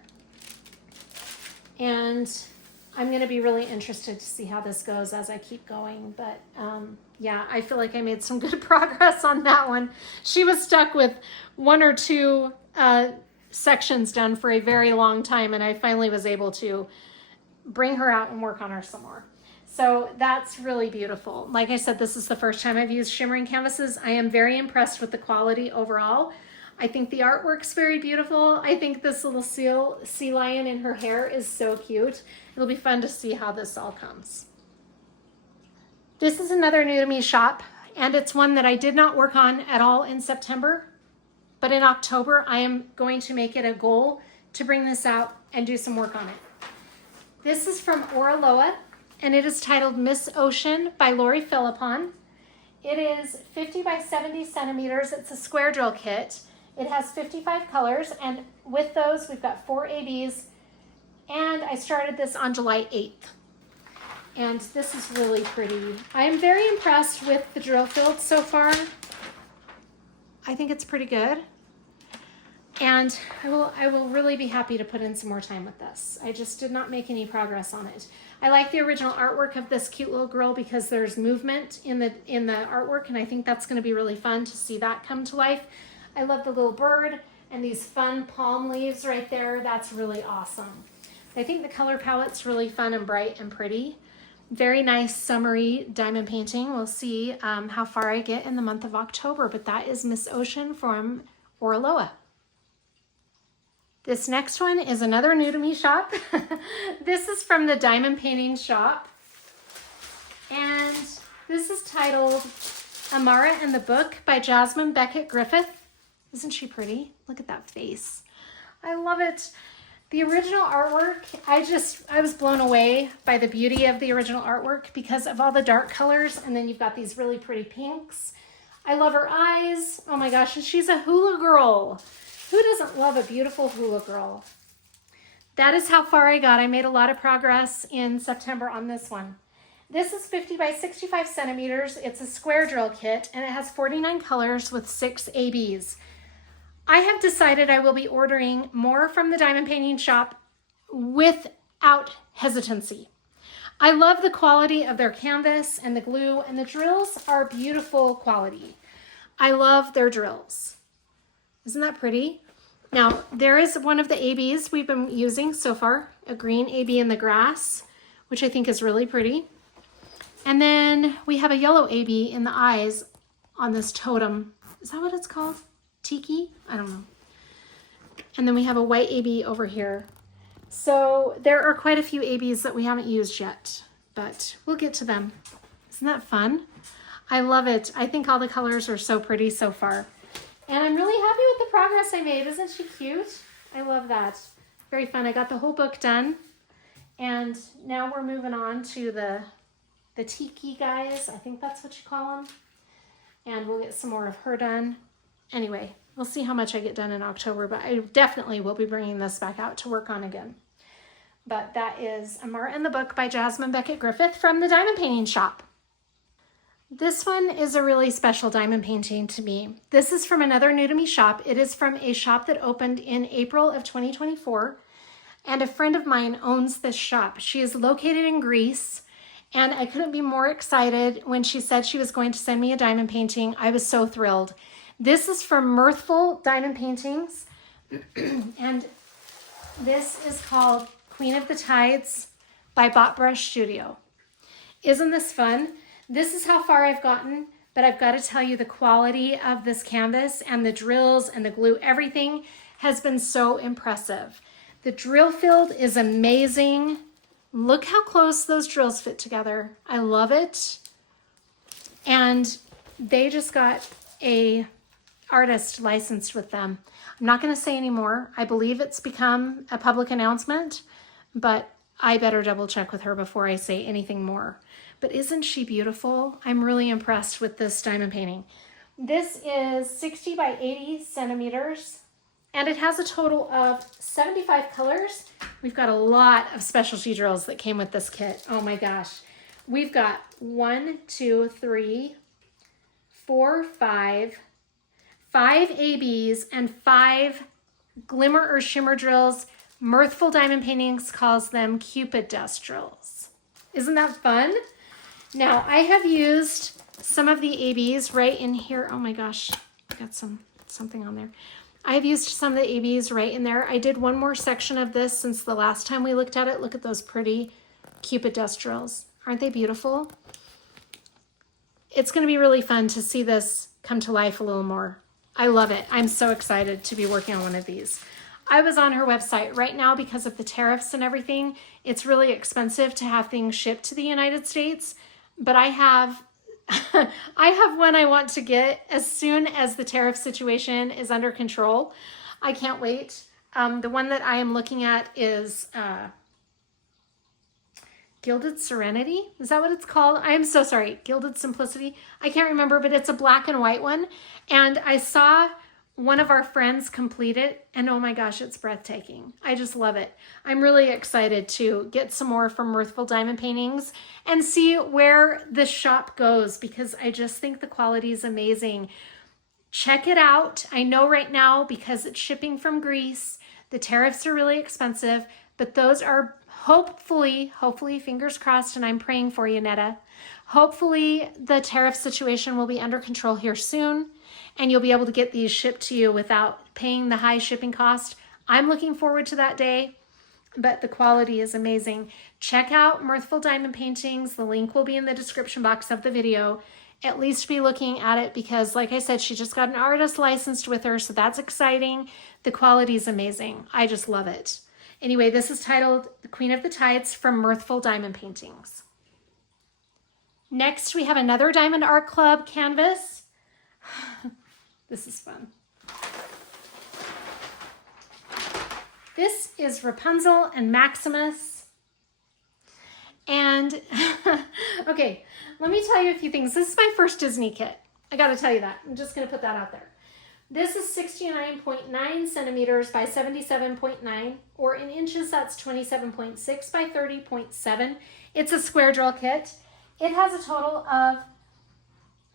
And I'm going to be really interested to see how this goes as I keep going. But yeah, I feel like I made some good progress on that one. She was stuck with 1 or 2 sections done for a very long time. And I finally was able to bring her out and work on her some more. So that's really beautiful. Like I said, this is the first time I've used Shimmering Canvases. I am very impressed with the quality overall. I think the artwork's very beautiful. I think this little sea lion in her hair is so cute. It'll be fun to see how this all comes. This is another new to me shop, and it's one that I did not work on at all in September. But in October, I am going to make it a goal to bring this out and do some work on it. This is from Oraloa, and it is titled Miss Ocean by Lori Philippon. It is 50 by 70 centimeters. It's a square drill kit. It has 55 colors, and with those, we've got 4 ABs, and I started this on July 8th. And this is really pretty. I am very impressed with the drill field so far. I think it's pretty good. And I will really be happy to put in some more time with this. I just did not make any progress on it. I like the original artwork of this cute little girl because there's movement in the artwork, and I think that's going to be really fun to see that come to life. I love the little bird and these fun palm leaves right there. That's really awesome. I think the color palette's really fun and bright and pretty. Very nice summery diamond painting. We'll see how far I get in the month of October, but that is Miss Ocean from Oraloa. This next one is another new to me shop. This is from the Diamond Painting Shop. And this is titled Amara and the Book by Jasmine Beckett Griffith. Isn't she pretty? Look at that face. I love it. The original artwork, I was blown away by the beauty of the original artwork because of all the dark colors. And then you've got these really pretty pinks. I love her eyes. Oh my gosh, and she's a hula girl. Who doesn't love a beautiful hula girl? That is how far I got. I made a lot of progress in September on this one. This is 50 by 65 centimeters. It's a square drill kit, and it has 49 colors with 6 ABs. I have decided I will be ordering more from the Diamond Painting Shop without hesitancy. I love the quality of their canvas and the glue, and the drills are beautiful quality. I love their drills. Isn't that pretty? Now, there is one of the ABs we've been using so far, a green AB in the grass, which I think is really pretty. And then we have a yellow AB in the eyes on this totem. Is that what it's called? Tiki? I don't know. And then we have a white AB over here. So there are quite a few ABs that we haven't used yet, but we'll get to them. Isn't that fun? I love it. I think all the colors are so pretty so far. And I'm really happy with the progress I made. Isn't she cute? I love that. Very fun. I got the whole book done. And now we're moving on to the Tiki guys. I think that's what you call them. And we'll get some more of her done. Anyway, we'll see how much I get done in October, but I definitely will be bringing this back out to work on again. But that is Amara and the Book by Jasmine Beckett Griffith from the Diamond Painting Shop. This one is a really special diamond painting to me. This is from another new to me shop. It is from a shop that opened in April of 2024. And a friend of mine owns this shop. She is located in Greece. And I couldn't be more excited when she said she was going to send me a diamond painting. I was so thrilled. This is from Mirthful Diamond Paintings. And this is called Queen of the Tides by Bot Brush Studio. Isn't this fun? This is how far I've gotten, but I've got to tell you the quality of this canvas and the drills and the glue, everything has been so impressive. The drill field is amazing. Look how close those drills fit together. I love it. And they just got a artist licensed with them. I'm not going to say any more. I believe it's become a public announcement, but I better double check with her before I say anything more. But isn't she beautiful? I'm really impressed with this diamond painting. This is 60 by 80 centimeters, and it has a total of 75 colors. We've got a lot of specialty drills that came with this kit. Oh my gosh. We've got 5 ABs and 5 glimmer or shimmer drills. Mirthful Diamond Paintings calls them Cupid dust drills. Isn't that fun? Now, I have used some of the ABs right in here. Oh my gosh, I got something on there. I've used some of the ABs right in there. I did one more section of this since the last time we looked at it. Look at those pretty Cupid dust drills. Aren't they beautiful? It's going to be really fun to see this come to life a little more. I love it. I'm so excited to be working on one of these. I was on her website right now because of the tariffs and everything. It's really expensive to have things shipped to the United States, but I have one I want to get as soon as the tariff situation is under control. I can't wait. The one that I am looking at is Gilded Serenity. Is that what it's called? I am so sorry. Gilded Simplicity. I can't remember, but it's a black and white one. And I saw one of our friends complete it, and oh my gosh, it's breathtaking. I just love it. I'm really excited to get some more from Mirthful Diamond Paintings and see where the shop goes, because I just think the quality is amazing. Check it out. I know right now, because it's shipping from Greece, the tariffs are really expensive, but those are hopefully, fingers crossed, and I'm praying for you, Netta. Hopefully the tariff situation will be under control here soon, and you'll be able to get these shipped to you without paying the high shipping cost. I'm looking forward to that day, but the quality is amazing. Check out Mirthful Diamond Paintings. The link will be in the description box of the video. At least be looking at it, because like I said, she just got an artist licensed with her, so that's exciting. The quality is amazing. I just love it. Anyway, this is titled The Queen of the Tides from Mirthful Diamond Paintings. Next, we have another Diamond Art Club canvas. This is fun. This is Rapunzel and Maximus. And, okay, let me tell you a few things. This is my first Disney kit. I got to tell you that. I'm just going to put that out there. This is 69.9 centimeters by 77.9, or in inches, that's 27.6 by 30.7. It's a square drill kit. It has a total of,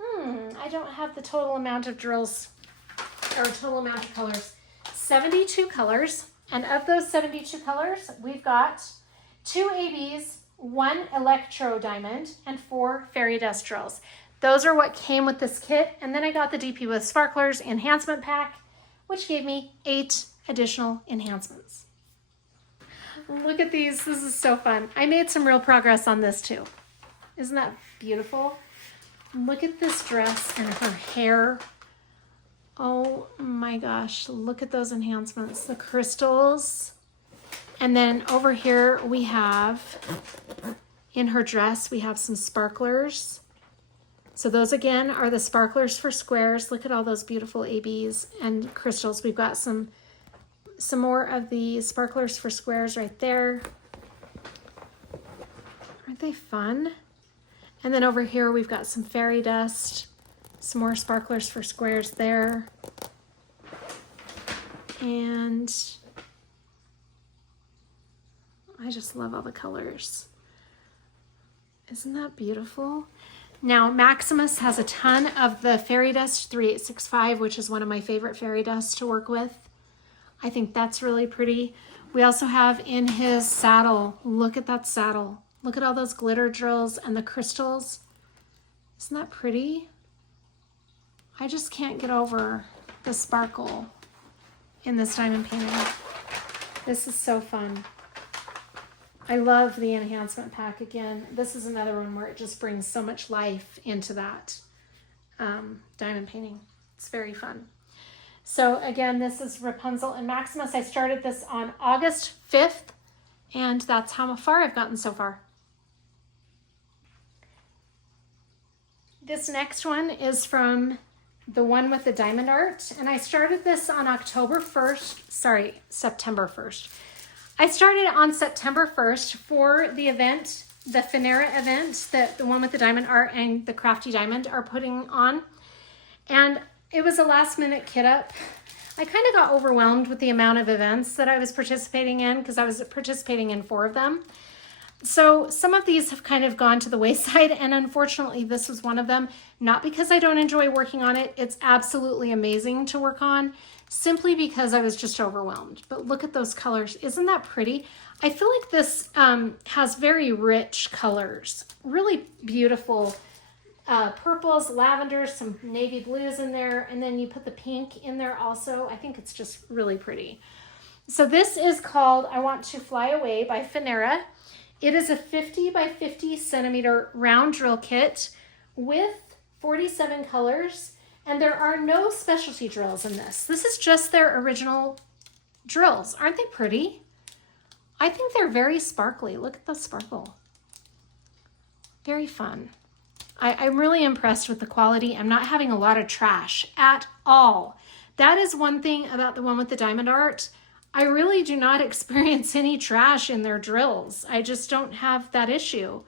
I don't have the total amount of drills, or total amount of colors. 72 colors, and of those 72 colors, we've got 2 ABs 1 electro diamond, and 4 fairy dust drills. Those are what came with this kit. And then I got the DP with Sparklers enhancement pack, which gave me 8 additional enhancements. Look at these. This is so fun. I made some real progress on this too. Isn't that beautiful? Look at this dress and her hair. Oh my gosh. Look at those enhancements. The crystals. And then over here we have, in her dress, we have some sparklers. So those again are the sparklers for squares. Look at all those beautiful ABs and crystals. We've got some more of the sparklers for squares right there. Aren't they fun? And then over here we've got some fairy dust, some more sparklers for squares there. And I just love all the colors. Isn't that beautiful? Now, Maximus has a ton of the Fairy Dust 3865, which is one of my favorite fairy dusts to work with. I think that's really pretty. We also have in his saddle, look at that saddle. Look at all those glitter drills and the crystals. Isn't that pretty? I just can't get over the sparkle in this diamond painting. This is so fun. I love the enhancement pack again. This is another one where it just brings so much life into that diamond painting. It's very fun. So again, this is Rapunzel and Maximus. I started this on August 5th, and that's how far I've gotten so far. This next one is from the one with the diamond art, and I started this on September 1st. I started on September 1st for the event, the Finera event that the one with the diamond art and the Crafty Diamond are putting on. And it was a last minute kit up. I kind of got overwhelmed with the amount of events that I was participating in because I was participating in 4 of them. So some of these have kind of gone to the wayside, and unfortunately this was one of them. Not because I don't enjoy working on it. It's absolutely amazing to work on, simply because I was just overwhelmed. But look at those colors. Isn't that pretty? I feel like this has very rich colors, really beautiful purples, lavenders, some navy blues in there, and then you put the pink in there also. I think it's just really pretty. So this is called I Want to Fly Away by Finera. It is a 50 by 50 centimeter round drill kit with 47 colors, and there are no specialty drills in this. This is just their original drills. Aren't they pretty? I think they're very sparkly. Look at the sparkle. Very fun. I'm really impressed with the quality. I'm not having a lot of trash at all. That is one thing about the one with the diamond art. I really do not experience any trash in their drills. I just don't have that issue.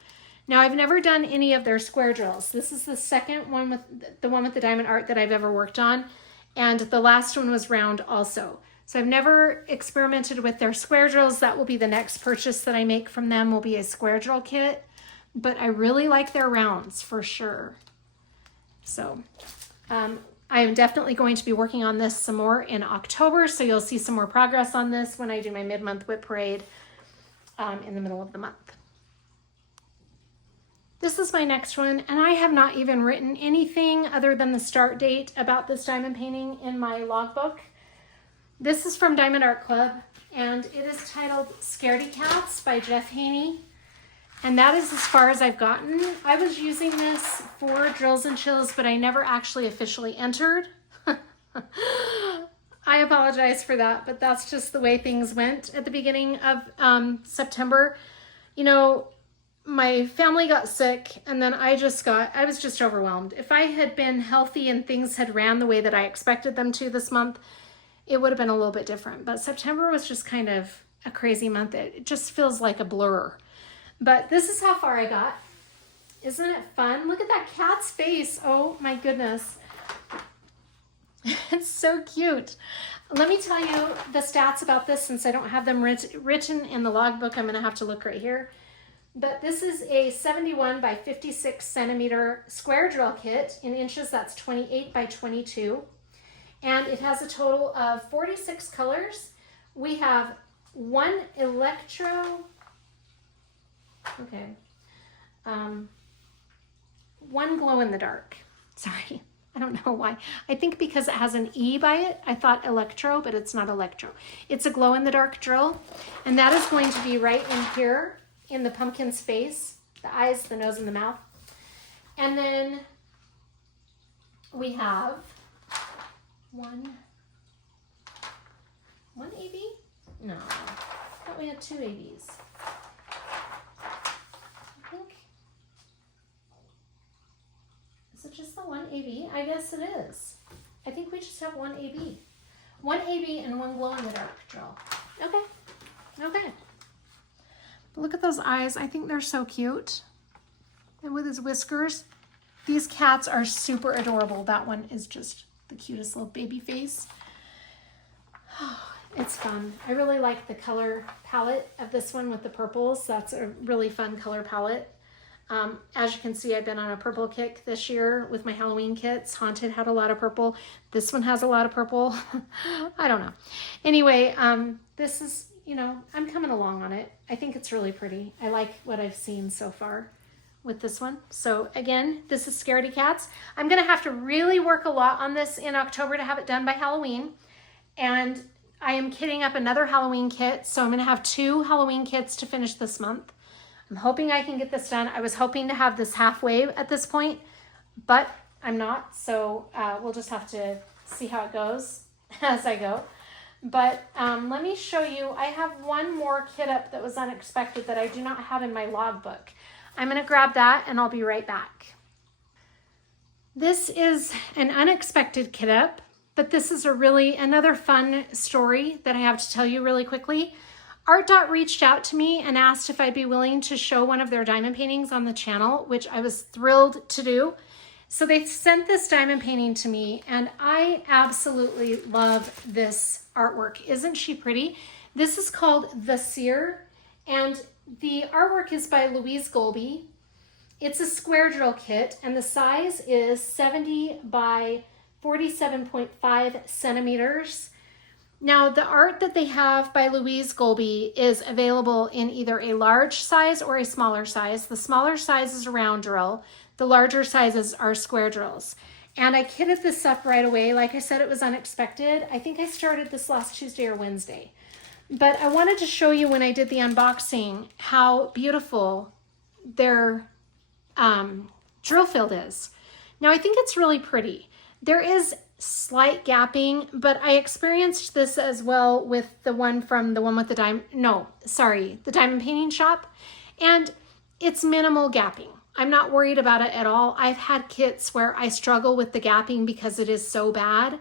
Now, I've never done any of their square drills. This is the second one with the diamond art that I've ever worked on. And the last one was round also. So I've never experimented with their square drills. That will be the next purchase that I make from them, will be a square drill kit. But I really like their rounds for sure. So I am definitely going to be working on this some more in October. So you'll see some more progress on this when I do my mid-month whip parade in the middle of the month. This is my next one, and I have not even written anything other than the start date about this diamond painting in my logbook. This is from Diamond Art Club, and it is titled Scaredy-cats by Jeff Haney. And that is as far as I've gotten. I was using this for Drills and Chills, but I never actually officially entered. I apologize for that, but that's just the way things went at the beginning of September. You know, my family got sick, and then I was just overwhelmed. If I had been healthy and things had ran the way that I expected them to this month, it would have been a little bit different. But September was just kind of a crazy month. It just feels like a blur. But this is how far I got. Isn't it fun? Look at that cat's face. Oh my goodness. It's so cute. Let me tell you the stats about this since I don't have them written in the logbook. I'm going to have to look right here. But this is a 71 by 56 centimeter square drill kit in inches. That's 28 by 22. And it has a total of 46 colors. We have 1 electro Okay. One glow in the dark. Sorry, I don't know why. I think because it has an E by it, I thought electro, but it's not electro. It's a glow in the dark drill, and that is going to be right in here in the pumpkin's face, the eyes, the nose, and the mouth. And then we have one AB? No, I thought we had 2 ABs. I think, is it just the one AB? I guess it is. I think we just have one AB. One AB and one glow in the dark drill. Okay, okay. Look at those eyes. I think they're so cute. And with his whiskers, these cats are super adorable. That one is just the cutest little baby face. Oh, it's fun. I really like the color palette of this one with the purples. That's a really fun color palette. As you can see, I've been on a purple kick this year with my Halloween kits. Haunted had a lot of purple. This one has a lot of purple. I don't know. Anyway, this is, you know, I'm coming along on it. I think it's really pretty. I like what I've seen so far with this one. So again, this is Scaredy-cats. I'm gonna have to really work a lot on this in October to have it done by Halloween. And I am kitting up another Halloween kit. So I'm gonna have 2 Halloween kits to finish this month. I'm hoping I can get this done. I was hoping to have this halfway at this point, but I'm not. So we'll just have to see how it goes as I go. But let me show you, I have one more kit up that was unexpected that I do not have in my logbook. I'm gonna grab that and I'll be right back. This is an unexpected kit up, but this is another fun story that I have to tell you really quickly. ARTDOT reached out to me and asked if I'd be willing to show one of their diamond paintings on the channel, which I was thrilled to do. So they sent this diamond painting to me and I absolutely love this artwork. Isn't she pretty? This is called The Seer and the artwork is by Louise Golby. It's a square drill kit and the size is 70 by 47.5 centimeters. Now the art that they have by Louise Golby is available in either a large size or a smaller size. The smaller size is a round drill. The larger sizes are square drills. And I kitted this up right away. Like I said, it was unexpected. I think I started this last Tuesday or Wednesday. But I wanted to show you when I did the unboxing how beautiful their drill field is. Now I think it's really pretty. There is slight gapping, but I experienced this as well with the one with the diamond painting shop. And it's minimal gapping. I'm not worried about it at all. I've had kits where I struggle with the gapping because it is so bad.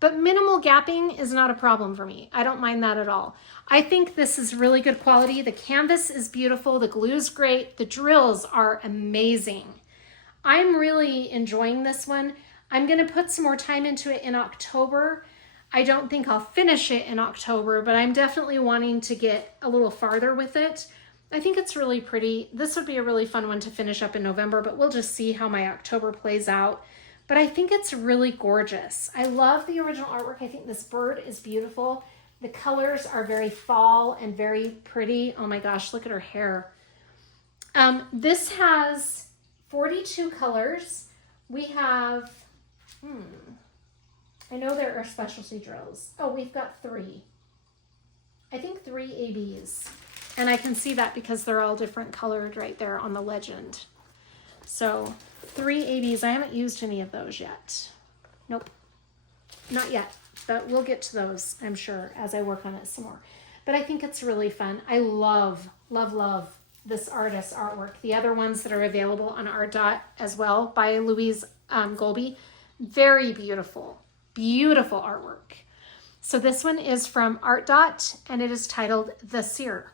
But minimal gapping is not a problem for me. I don't mind that at all. I think this is really good quality. The canvas is beautiful. The glue's great. The drills are amazing. I'm really enjoying this one. I'm going to put some more time into it in October. I don't think I'll finish it in October, but I'm definitely wanting to get a little farther with it. I think it's really pretty. This would be a really fun one to finish up in November, but we'll just see how my October plays out. But I think it's really gorgeous. I love the original artwork. I think this bird is beautiful. The colors are very fall and very pretty. Oh my gosh, look at her hair. This has 42 colors. We have, I know there are specialty drills. Oh, we've got 3. I think 3 ABs. And I can see that because they're all different colored right there on the legend. So 3 ABs. I haven't used any of those yet. Nope, not yet, but we'll get to those, I'm sure, as I work on it some more. But I think it's really fun. I love, love, love this artist's artwork. The other ones that are available on ARTDOT as well by Louise Golby. Very beautiful, beautiful artwork. So this one is from ARTDOT and it is titled The Seer.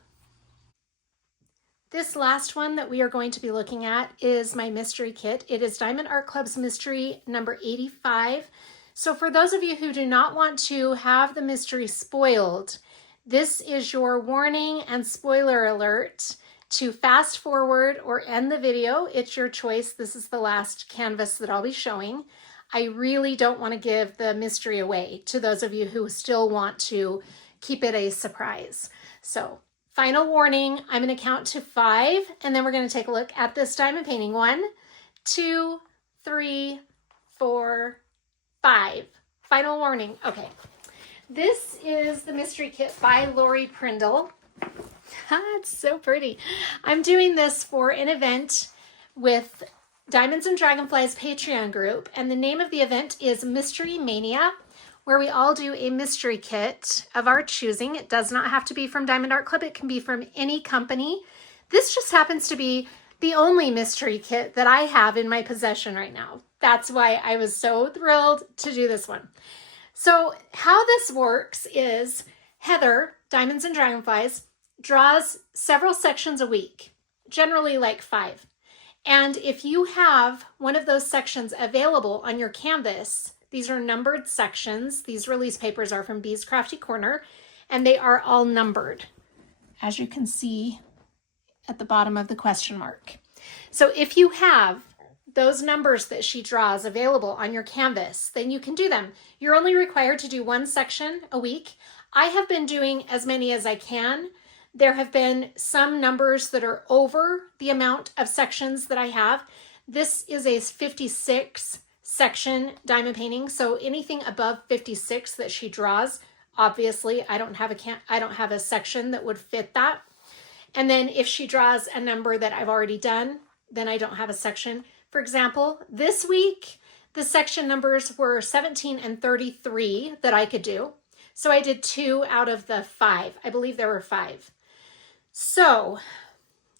This last one that we are going to be looking at is my mystery kit. It is Diamond Art Club's mystery number 85. So for those of you who do not want to have the mystery spoiled, this is your warning and spoiler alert to fast forward or end the video. It's your choice. This is the last canvas that I'll be showing. I really don't want to give the mystery away to those of you who still want to keep it a surprise. So Final warning, I'm going to count to 5, and then we're going to take a look at this diamond painting. 1, 2, 3, 4, 5. Final warning. Okay. This is the mystery kit by Lori Prindle. It's so pretty. I'm doing this for an event with Diamonds and Dragonflies Patreon group, and the name of the event is Mystery Mania, where we all do a mystery kit of our choosing. It does not have to be from Diamond Art Club. It can be from any company. This just happens to be the only mystery kit that I have in my possession right now. That's why I was so thrilled to do this one. So how this works is Heather, Diamonds and Dragonflies, draws several sections a week, generally like 5. And if you have one of those sections available on your canvas, these are numbered sections. These release papers are from Bee's Crafty Corner, and they are all numbered, as you can see at the bottom of the question mark. So if you have those numbers that she draws available on your canvas, then you can do them. You're only required to do 1 section a week. I have been doing as many as I can. There have been some numbers that are over the amount of sections that I have. This is a 56 section diamond painting, so anything above 56 that she draws, obviously I don't have a section that would fit that. And then if she draws a number that I've already done, then I don't have a section. For example, this week the section numbers were 17 and 33 that I could do. So I did 2 out of the 5. I believe there were 5. So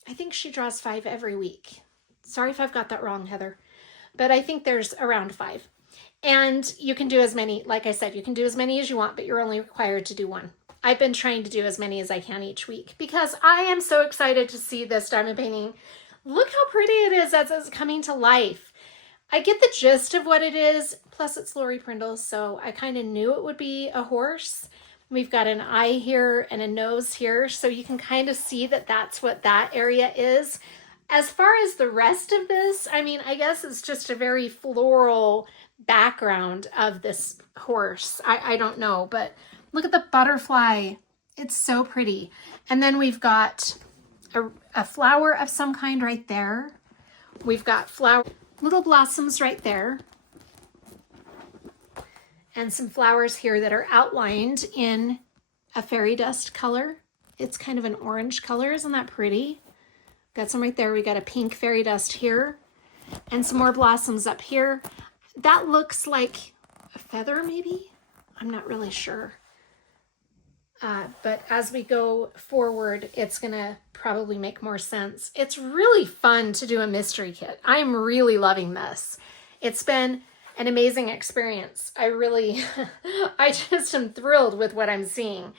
I think she draws 5 every week. Sorry if I've got that wrong, Heather. But I think there's around 5. And you can do as many, like I said, you can do as many as you want, but you're only required to do 1. I've been trying to do as many as I can each week because I am so excited to see this diamond painting. Look how pretty it is as it's coming to life. I get the gist of what it is, plus it's Lori Prindle, so I kind of knew it would be a horse. We've got an eye here and a nose here, so you can kind of see that that's what that area is. As far as the rest of this, I mean, I guess it's just a very floral background of this horse. I don't know, but look at the butterfly. It's so pretty. And then we've got a flower of some kind right there. We've got little blossoms right there. And some flowers here that are outlined in a fairy dust color. It's kind of an orange color. Isn't that pretty? Got some right there. We got a pink fairy dust here and some more blossoms up here. That looks like a feather maybe? I'm not really sure. But as we go forward, it's gonna probably make more sense. It's really fun to do a mystery kit. I'm really loving this. It's been an amazing experience. I just am thrilled with what I'm seeing.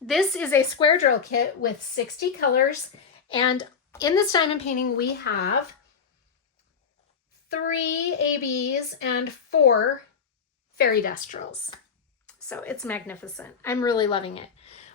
This is a square drill kit with 60 colors, and in this diamond painting, we have 3 ABs and 4 fairy dust drills. So it's magnificent. I'm really loving it.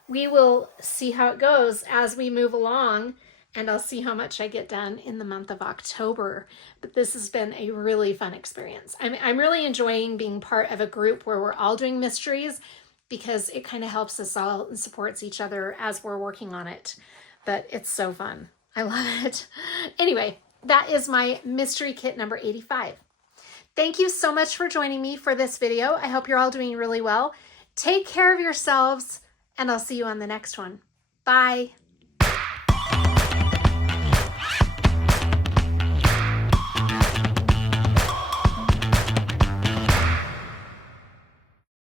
We will see how it goes as we move along, and I'll see how much I get done in the month of October. But this has been a really fun experience. I'm really enjoying being part of a group where we're all doing mysteries because it kind of helps us all and supports each other as we're working on it. But it's so fun. I love it. Anyway, that is my mystery kit number 85. Thank you so much for joining me for this video. I hope you're all doing really well. Take care of yourselves, and I'll see you on the next one. Bye.